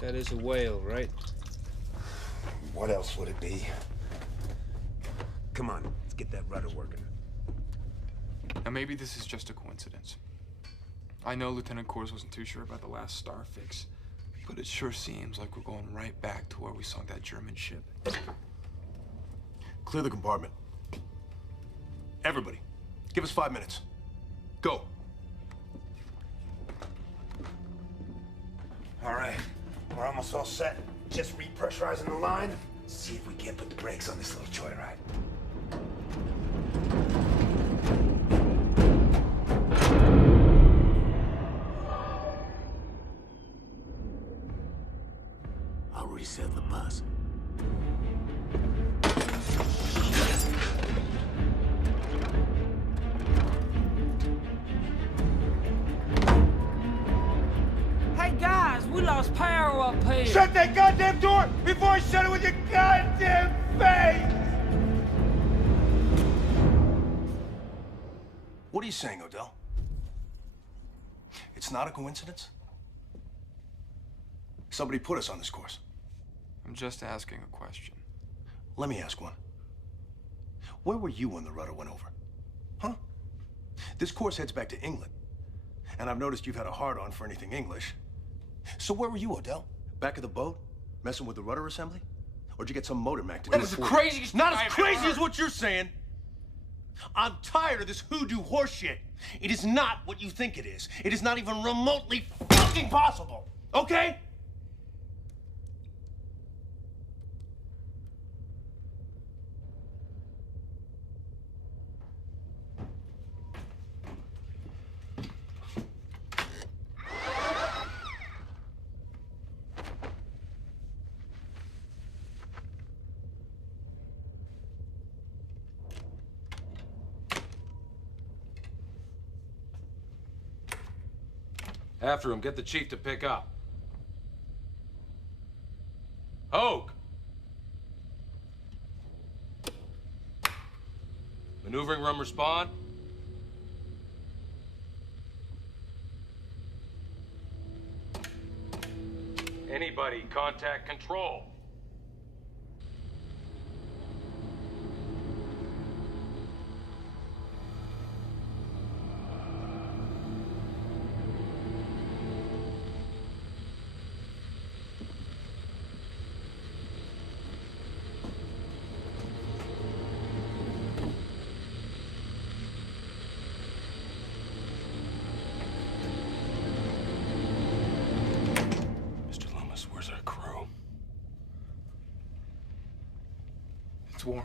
That is a whale, right? What else would it be? Come on, let's get that rudder working. Now maybe this is just a coincidence. I know Lieutenant Kors wasn't too sure about the last star fix, but it sure seems like we're going right back to where we sunk that German ship. Clear the compartment. Everybody, give us 5 minutes. Go. All right, we're almost all set. Just repressurizing the line. See if we can't put the brakes on this little joyride. I'll reset the bus. Hey guys, we lost power up here. Shut that goddamn door before I shut it with your goddamn face! What are you saying, Odell? It's not a coincidence? Somebody put us on this course. I'm just asking a question. Let me ask one. Where were you when the rudder went over? Huh? This course heads back to England. And I've noticed you've had a hard-on for anything English. So where were you, Odell? Back of the boat? Messing with the rudder assembly? Or did you get some motor mech to do That it is the for you? craziest Not thing as I've crazy ever as what you're saying. I'm tired of this hoodoo horseshit. It is not what you think it is. It is not even remotely fucking possible. Okay? After him, get the chief to pick up. Hogue! Maneuvering room respond. Anybody contact control. Where's our crew? It's warm.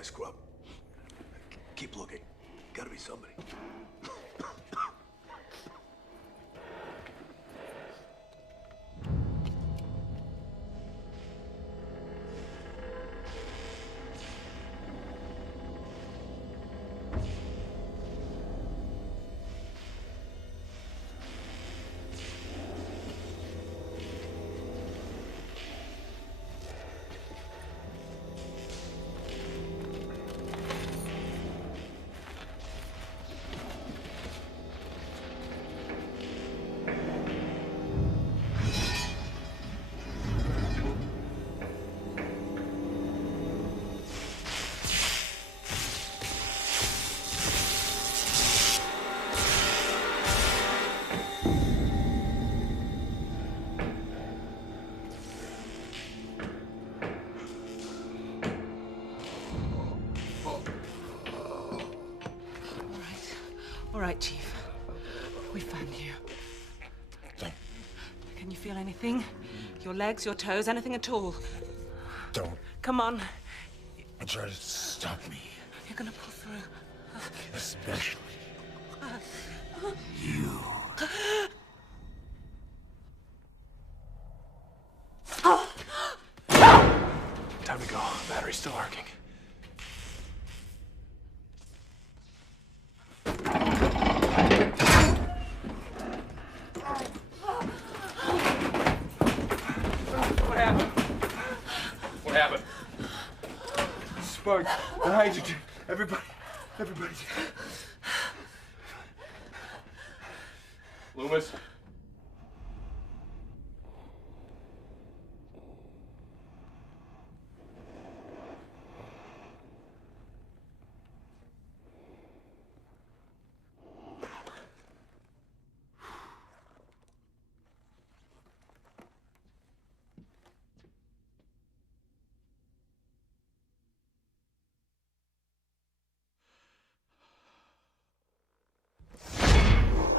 my scrub. Keep looking. Gotta be somebody. All right, Chief. We found you. Can you feel anything? Your legs, your toes, anything at all? Don't. Come on. Try to stop me. You're gonna pull through. Especially you. Time to go. Battery's still working. What happened? What happened? Spark, the hydrogen. Everybody. Loomis?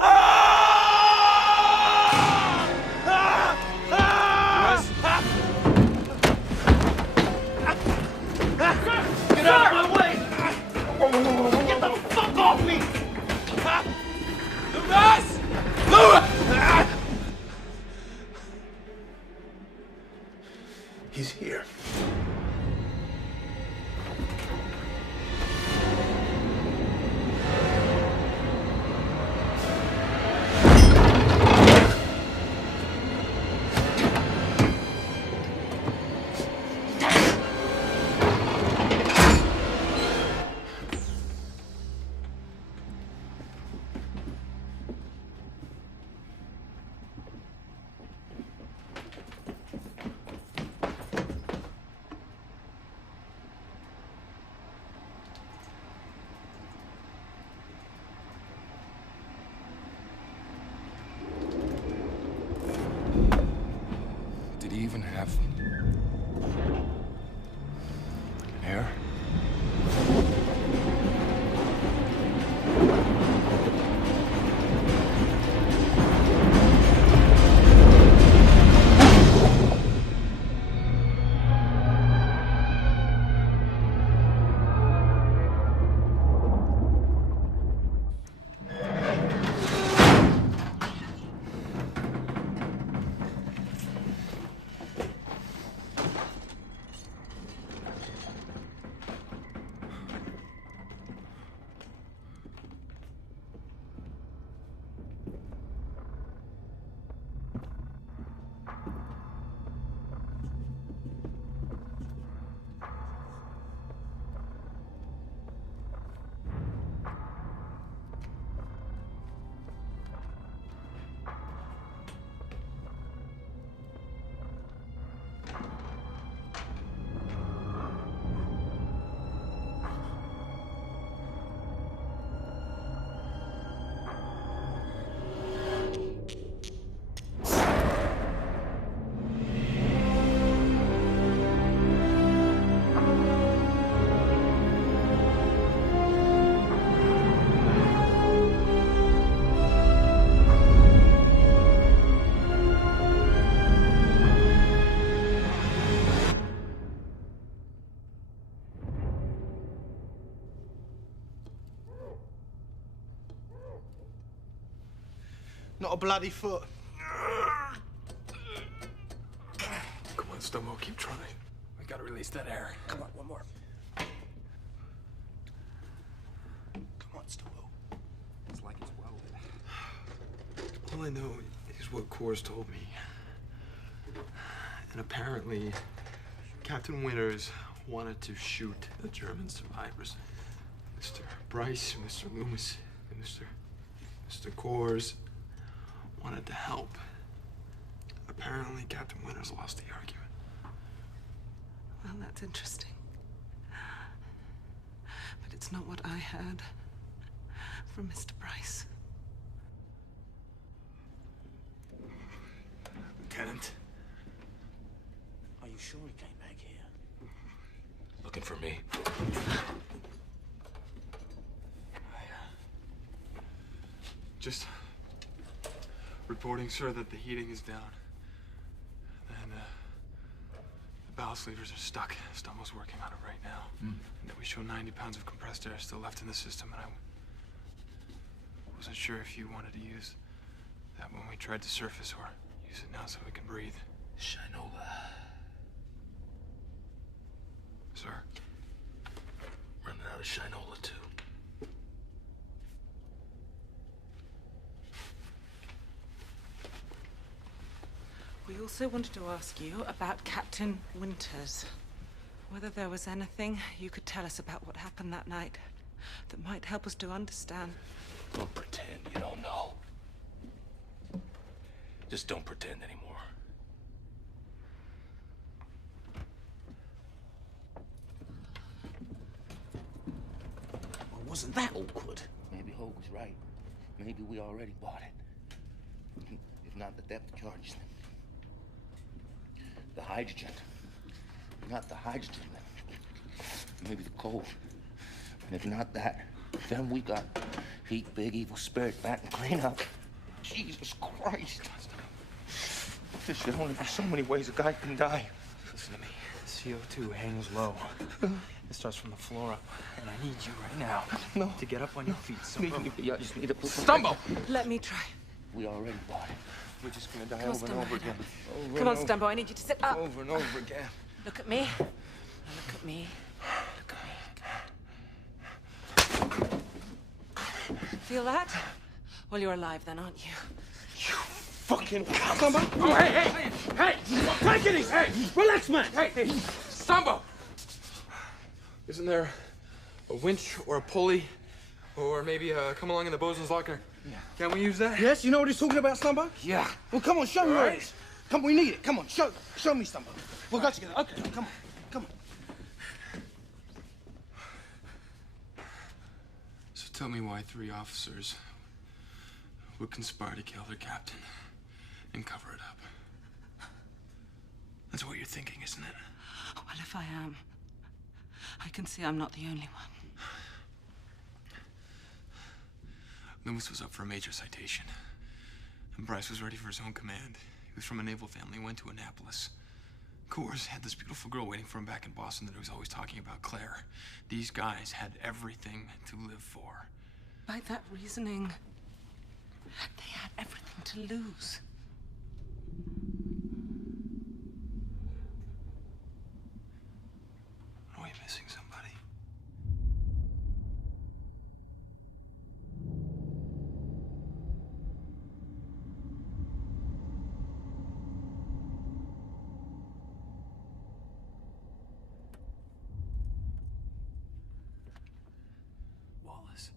Ah! Not a bloody foot. Come on, Stumbo, keep trying. We gotta release that air. Come on, one more. Come on, Stumbo. It's like it's welded. All I know is what Coors told me. And apparently, Captain Winters wanted to shoot the German survivors. Mr. Bryce, Mr. Loomis, and Mr. Coors wanted to help. Apparently, Captain Winters lost the argument. Well, that's interesting. But it's not what I heard from Mr. Bryce. Lieutenant. Are you sure he came back here? Looking for me. Just reporting, sir, that the heating is down. And the ballast levers are stuck. Stumbo's working on it right now. And that we show 90 pounds of compressed air still left in the system, and I wasn't sure if you wanted to use that when we tried to surface or use it now so we can breathe. Shinola. Sir? Running out of Shinola, too. We also wanted to ask you about Captain Winters. Whether there was anything you could tell us about what happened that night that might help us to understand. Don't pretend you don't know. Just don't pretend anymore. Well, wasn't that awkward? Maybe Hogue was right. Maybe we already bought it. If not the depth charges, then the hydrogen. Not the hydrogen, then maybe the cold. And if not that, then we got heat, big evil spirit back and clean up. Jesus Christ. There should only be so many ways a guy can die. Listen to me. CO2 hangs low. It starts from the floor up. And I need you right now to get up on your feet. So I just need to put Stumbo! Let me try. We already bought it. We're just gonna die Come on, over and over again. Come on, Stumbo, I need you to sit up. Over and over again. Look at me. Now look at me. Look at me. Feel that? Well, you're alive then, aren't you? Fucking Stumbo! Oh, hey! Take it easy! Hey! Relax, man! Hey! Stumbo! Isn't there a winch or a pulley? Or maybe come along in the bosun's locker? Yeah. Can we use that? Yes, you know what he's talking about, Stumbo? Yeah. Well, come on, show me where Right. it is. Come, we need it. Come on, show me, Stumbo. We'll go together. Okay, come on. So tell me why 3 officers would conspire to kill their captain and cover it up. That's what you're thinking, isn't it? Well, if I am, I can see I'm not the only one. Loomis was up for a major citation, and Bryce was ready for his own command. He was from a naval family, went to Annapolis. Coors had this beautiful girl waiting for him back in Boston that he was always talking about, Claire. These guys had everything to live for. By that reasoning, they had everything to lose. Are we missing somebody? Wallace.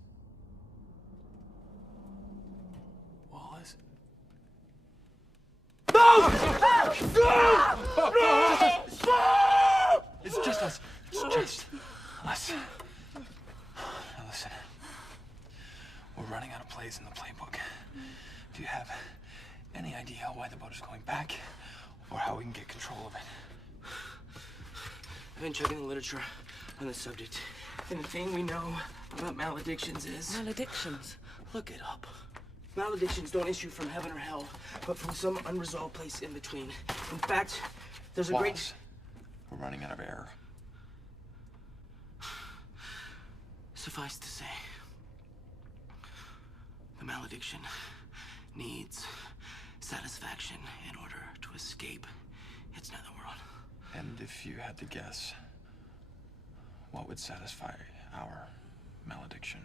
Wallace? No! It's just us. It's just us. Now listen. We're running out of plays in the playbook. Do you have any idea why the boat is going back? Or how we can get control of it? I've been checking the literature on this subject. And the thing we know about maledictions is... Maledictions? Look it up. Maledictions don't issue from heaven or hell, but from some unresolved place in between. In fact, there's a Wallace, we're running out of air. Suffice to say, the malediction needs satisfaction in order to escape its netherworld. And if you had to guess, what would satisfy our malediction?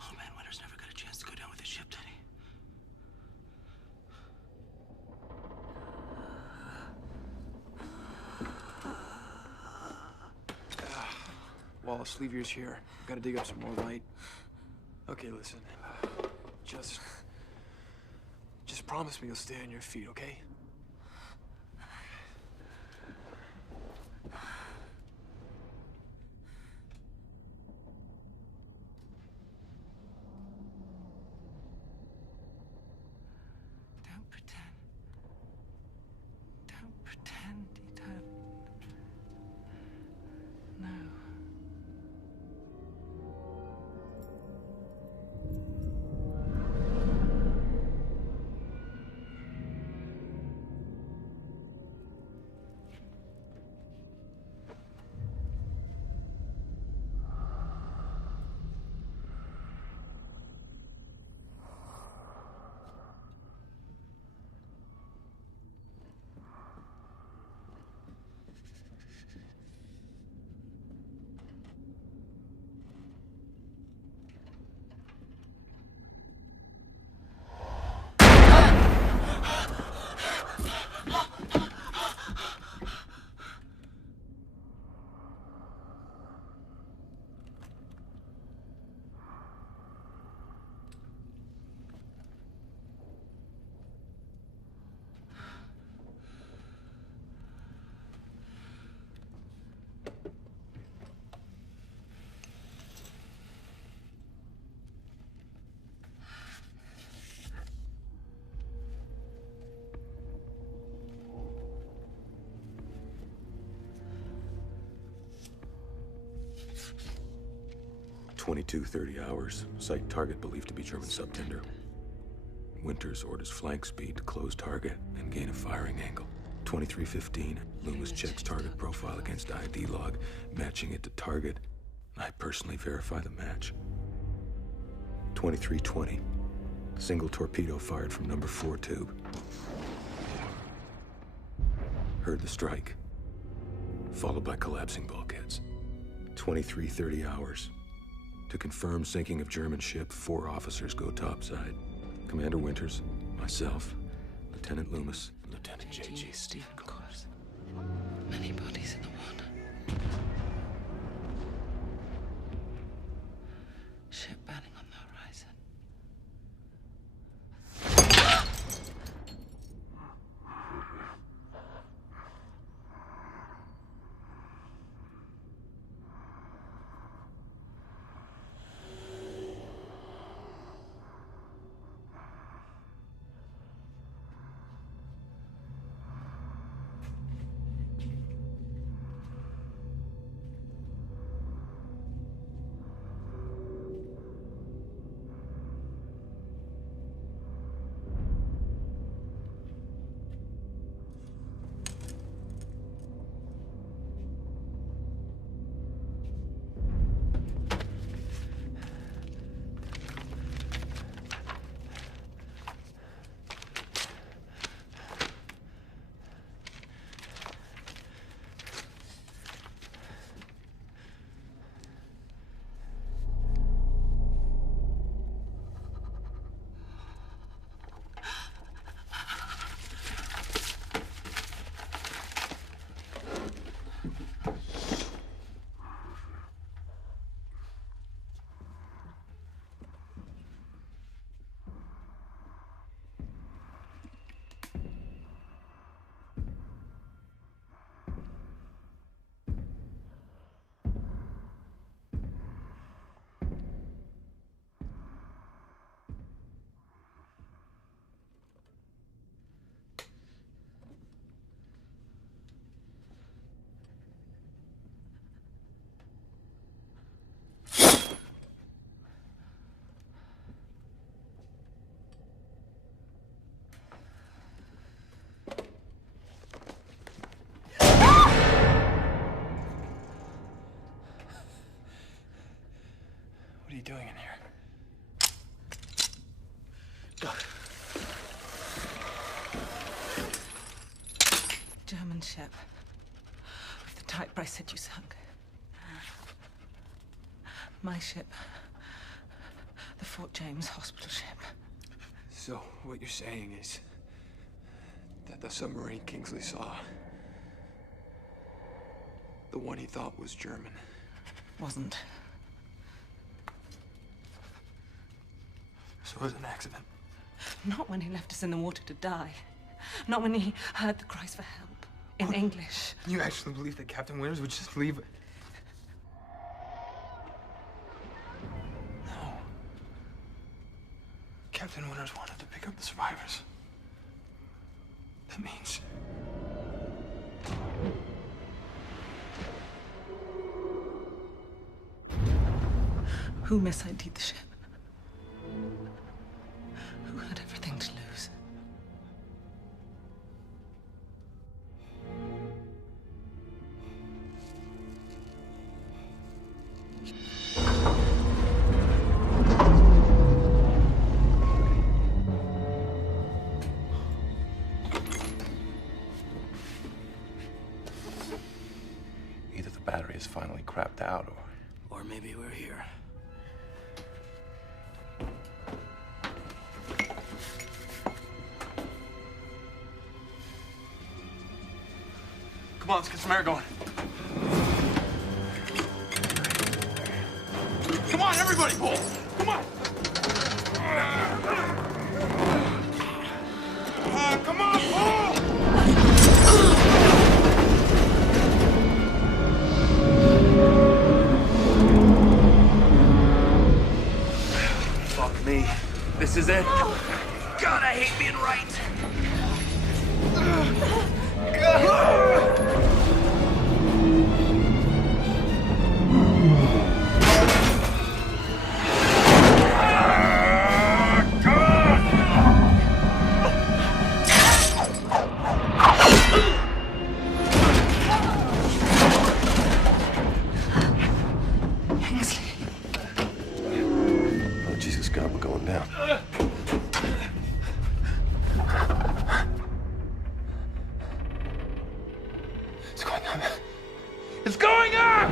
Oh man, Winters never got a chance to go down with his ship, did he? Wallace, leave yours here. Gotta dig up some more light. Okay, listen. Just promise me you'll stay on your feet, okay? Don't pretend. Don't pretend you don't. No. .30 hours. Sight target believed to be German subtender. Winters orders flank speed to close target and gain a firing angle. 23:15. Loomis checks target profile against ID log, matching it to target. I personally verify the match. 23:20. Single torpedo fired from number 4 tube. Heard the strike, followed by collapsing bulkheads. 23:30 hours. To confirm sinking of German ship, 4 officers go topside. Commander Winters, myself, Lieutenant Loomis, Lieutenant J.G. Stephen Course. Many bodies in the water. Ship burning on the horizon. What are you doing in here? German ship. Of the type Bryce said you sunk. My ship. The Fort James hospital ship. So, what you're saying is that the submarine Kingsley saw, the one he thought was German, Wasn't. so it was an accident. Not when he left us in the water to die. Not when he heard the cries for help. In English. You actually believe that Captain Winters would just leave? No. Captain Winters wanted to pick up the survivors. That means... Who mis-ID'd the ship? Who had everything to lose? Either the battery is finally crapped out, Or maybe we're here. Come on, let's get some air going. Come on, everybody, pull! Come on! Come on, pull! Fuck me. This is it. God, I hate being right. Oh, Jesus God, we're going down. It's going on. It's going up!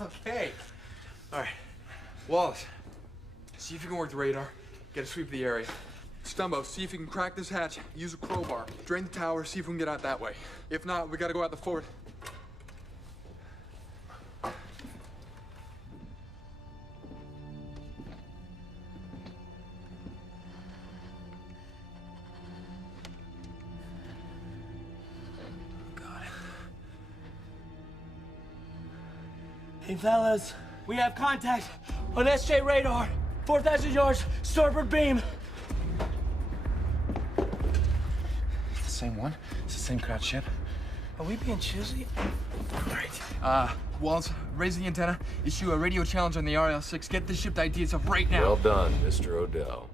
Okay. All right. Wallace, see if you can work the radar. Get a sweep of the area. Stumbo, see if you can crack this hatch. Use a crowbar. Drain the tower, see if we can get out that way. If not, we gotta go out the fort. Hey, fellas, we have contact on SJ radar. 4,000 yards, starboard beam. It's the same one? It's the same crowd ship? Are we being choosy? All right. Wallace, raise the antenna, issue a radio challenge on the RL-6. Get the ship to ID itself right now. Well done, Mr. Odell.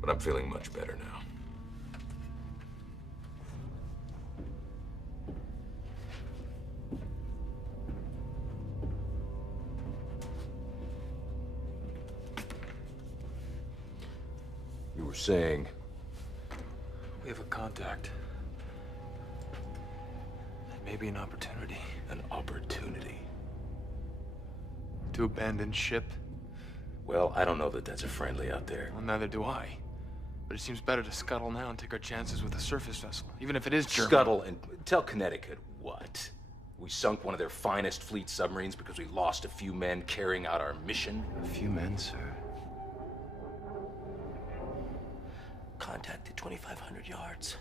But I'm feeling much better now. You were saying? We have a contact. And maybe an opportunity. An opportunity? To abandon ship Well, I don't know that that's a friendly out there. Well, neither do I. But it seems better to scuttle now and take our chances with a surface vessel, even if it is German. Scuttle and tell Connecticut what? We sunk one of their finest fleet submarines because we lost a few men carrying out our mission? A few men, sir. Contact at 2,500 yards.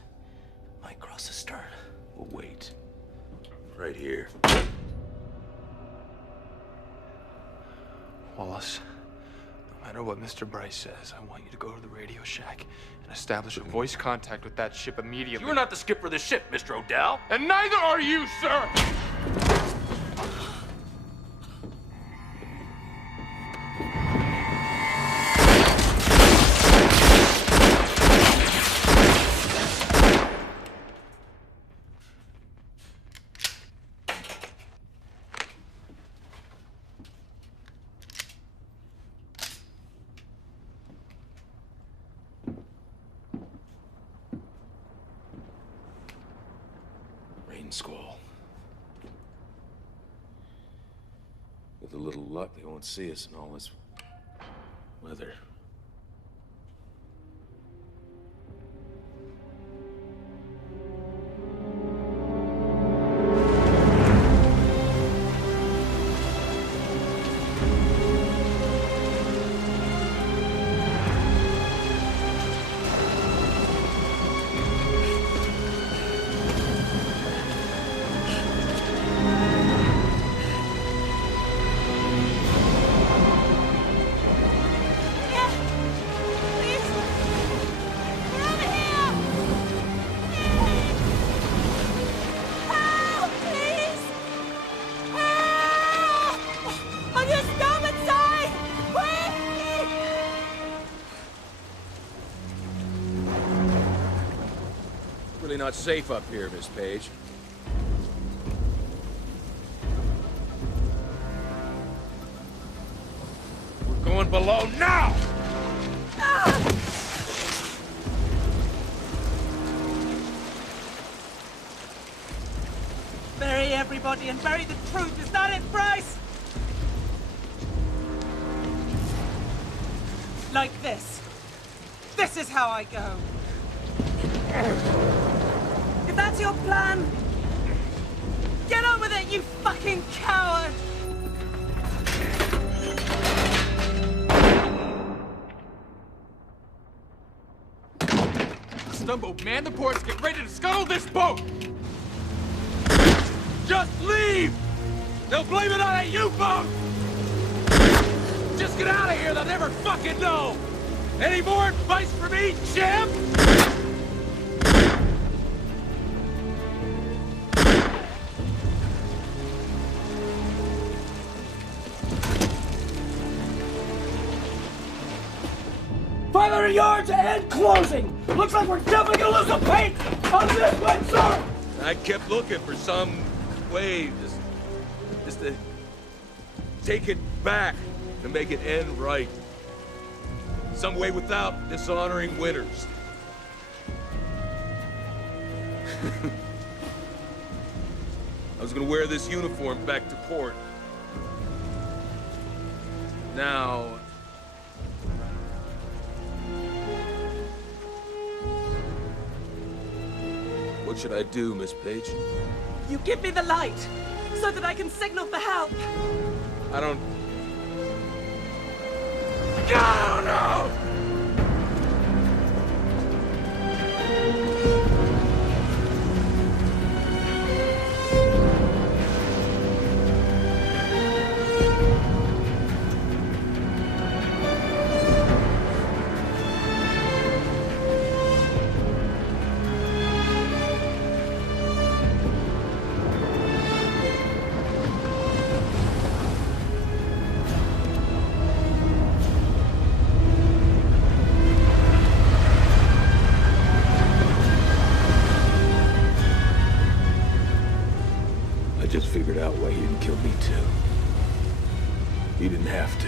Might cross the stern. We'll wait. Right here. Wallace, no matter what Mr. Bryce says, I want you to go to the radio shack and establish a voice contact with that ship immediately. You're not the skipper of the ship, Mr. O'Dell. And neither are you, sir! Rain squall. With a little luck, they won't see us in all this weather. Really not safe up here, Miss Page. We're going below now! Bury everybody and bury the truth. Is that it, Bryce? Like this. This is how I go. If that's your plan, get on with it, you fucking coward! Stumbo, man the ports, get ready to scuttle this boat! Just leave! They'll blame it on a U-boat! Just get out of here, they'll never fucking know! Any more advice for me, champ? Yards and closing! Looks like we're definitely gonna lose a paint on this one, sir! I kept looking for some way just to take it back, to make it end right. Some way without dishonoring Winters. I was gonna wear this uniform back to port. Now... what should I do, Miss Page? You give me the light, so that I can signal for help. I don't... No, no! I just figured out why he didn't kill me too. He didn't have to.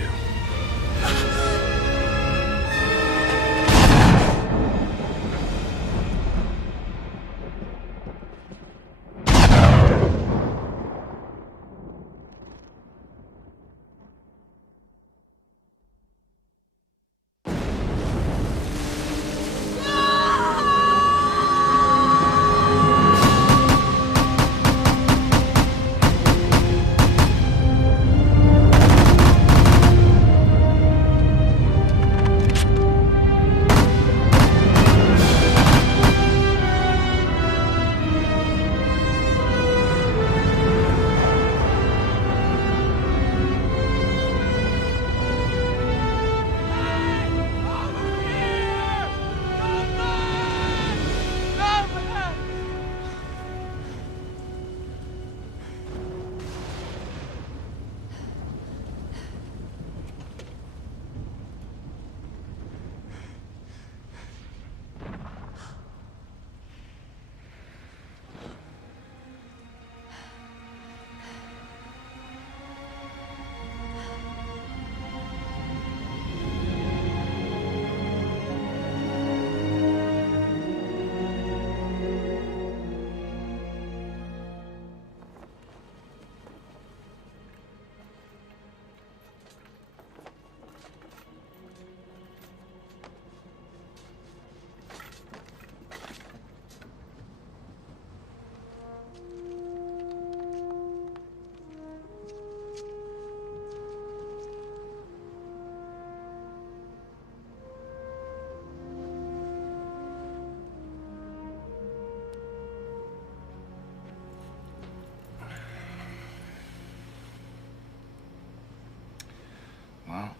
Well,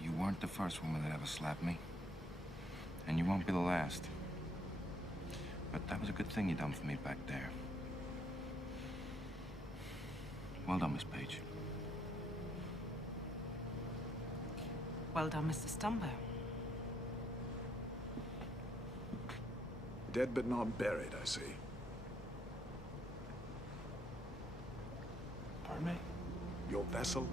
you weren't the first woman that ever slapped me. And you won't be the last. But that was a good thing you done for me back there. Well done, Miss Page. Well done, Mr. Stumbo. Dead but not buried, I see. Pardon me? Your vessel?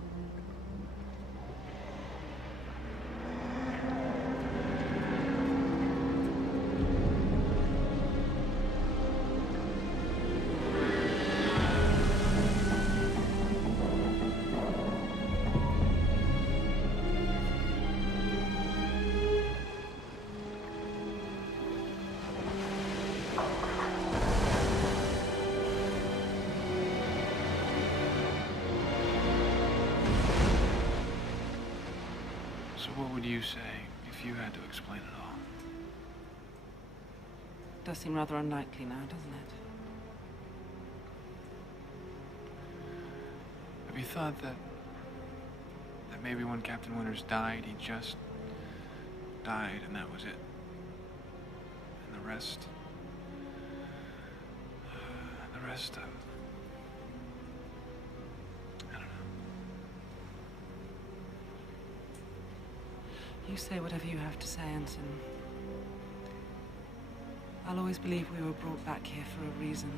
So what would you say if you had to explain it all? Does seem rather unlikely now, doesn't it? Have you thought that maybe when Captain Winters died, he just died and that was it? And the rest... I don't know. You say whatever you have to say, Anson. I'll always believe we were brought back here for a reason.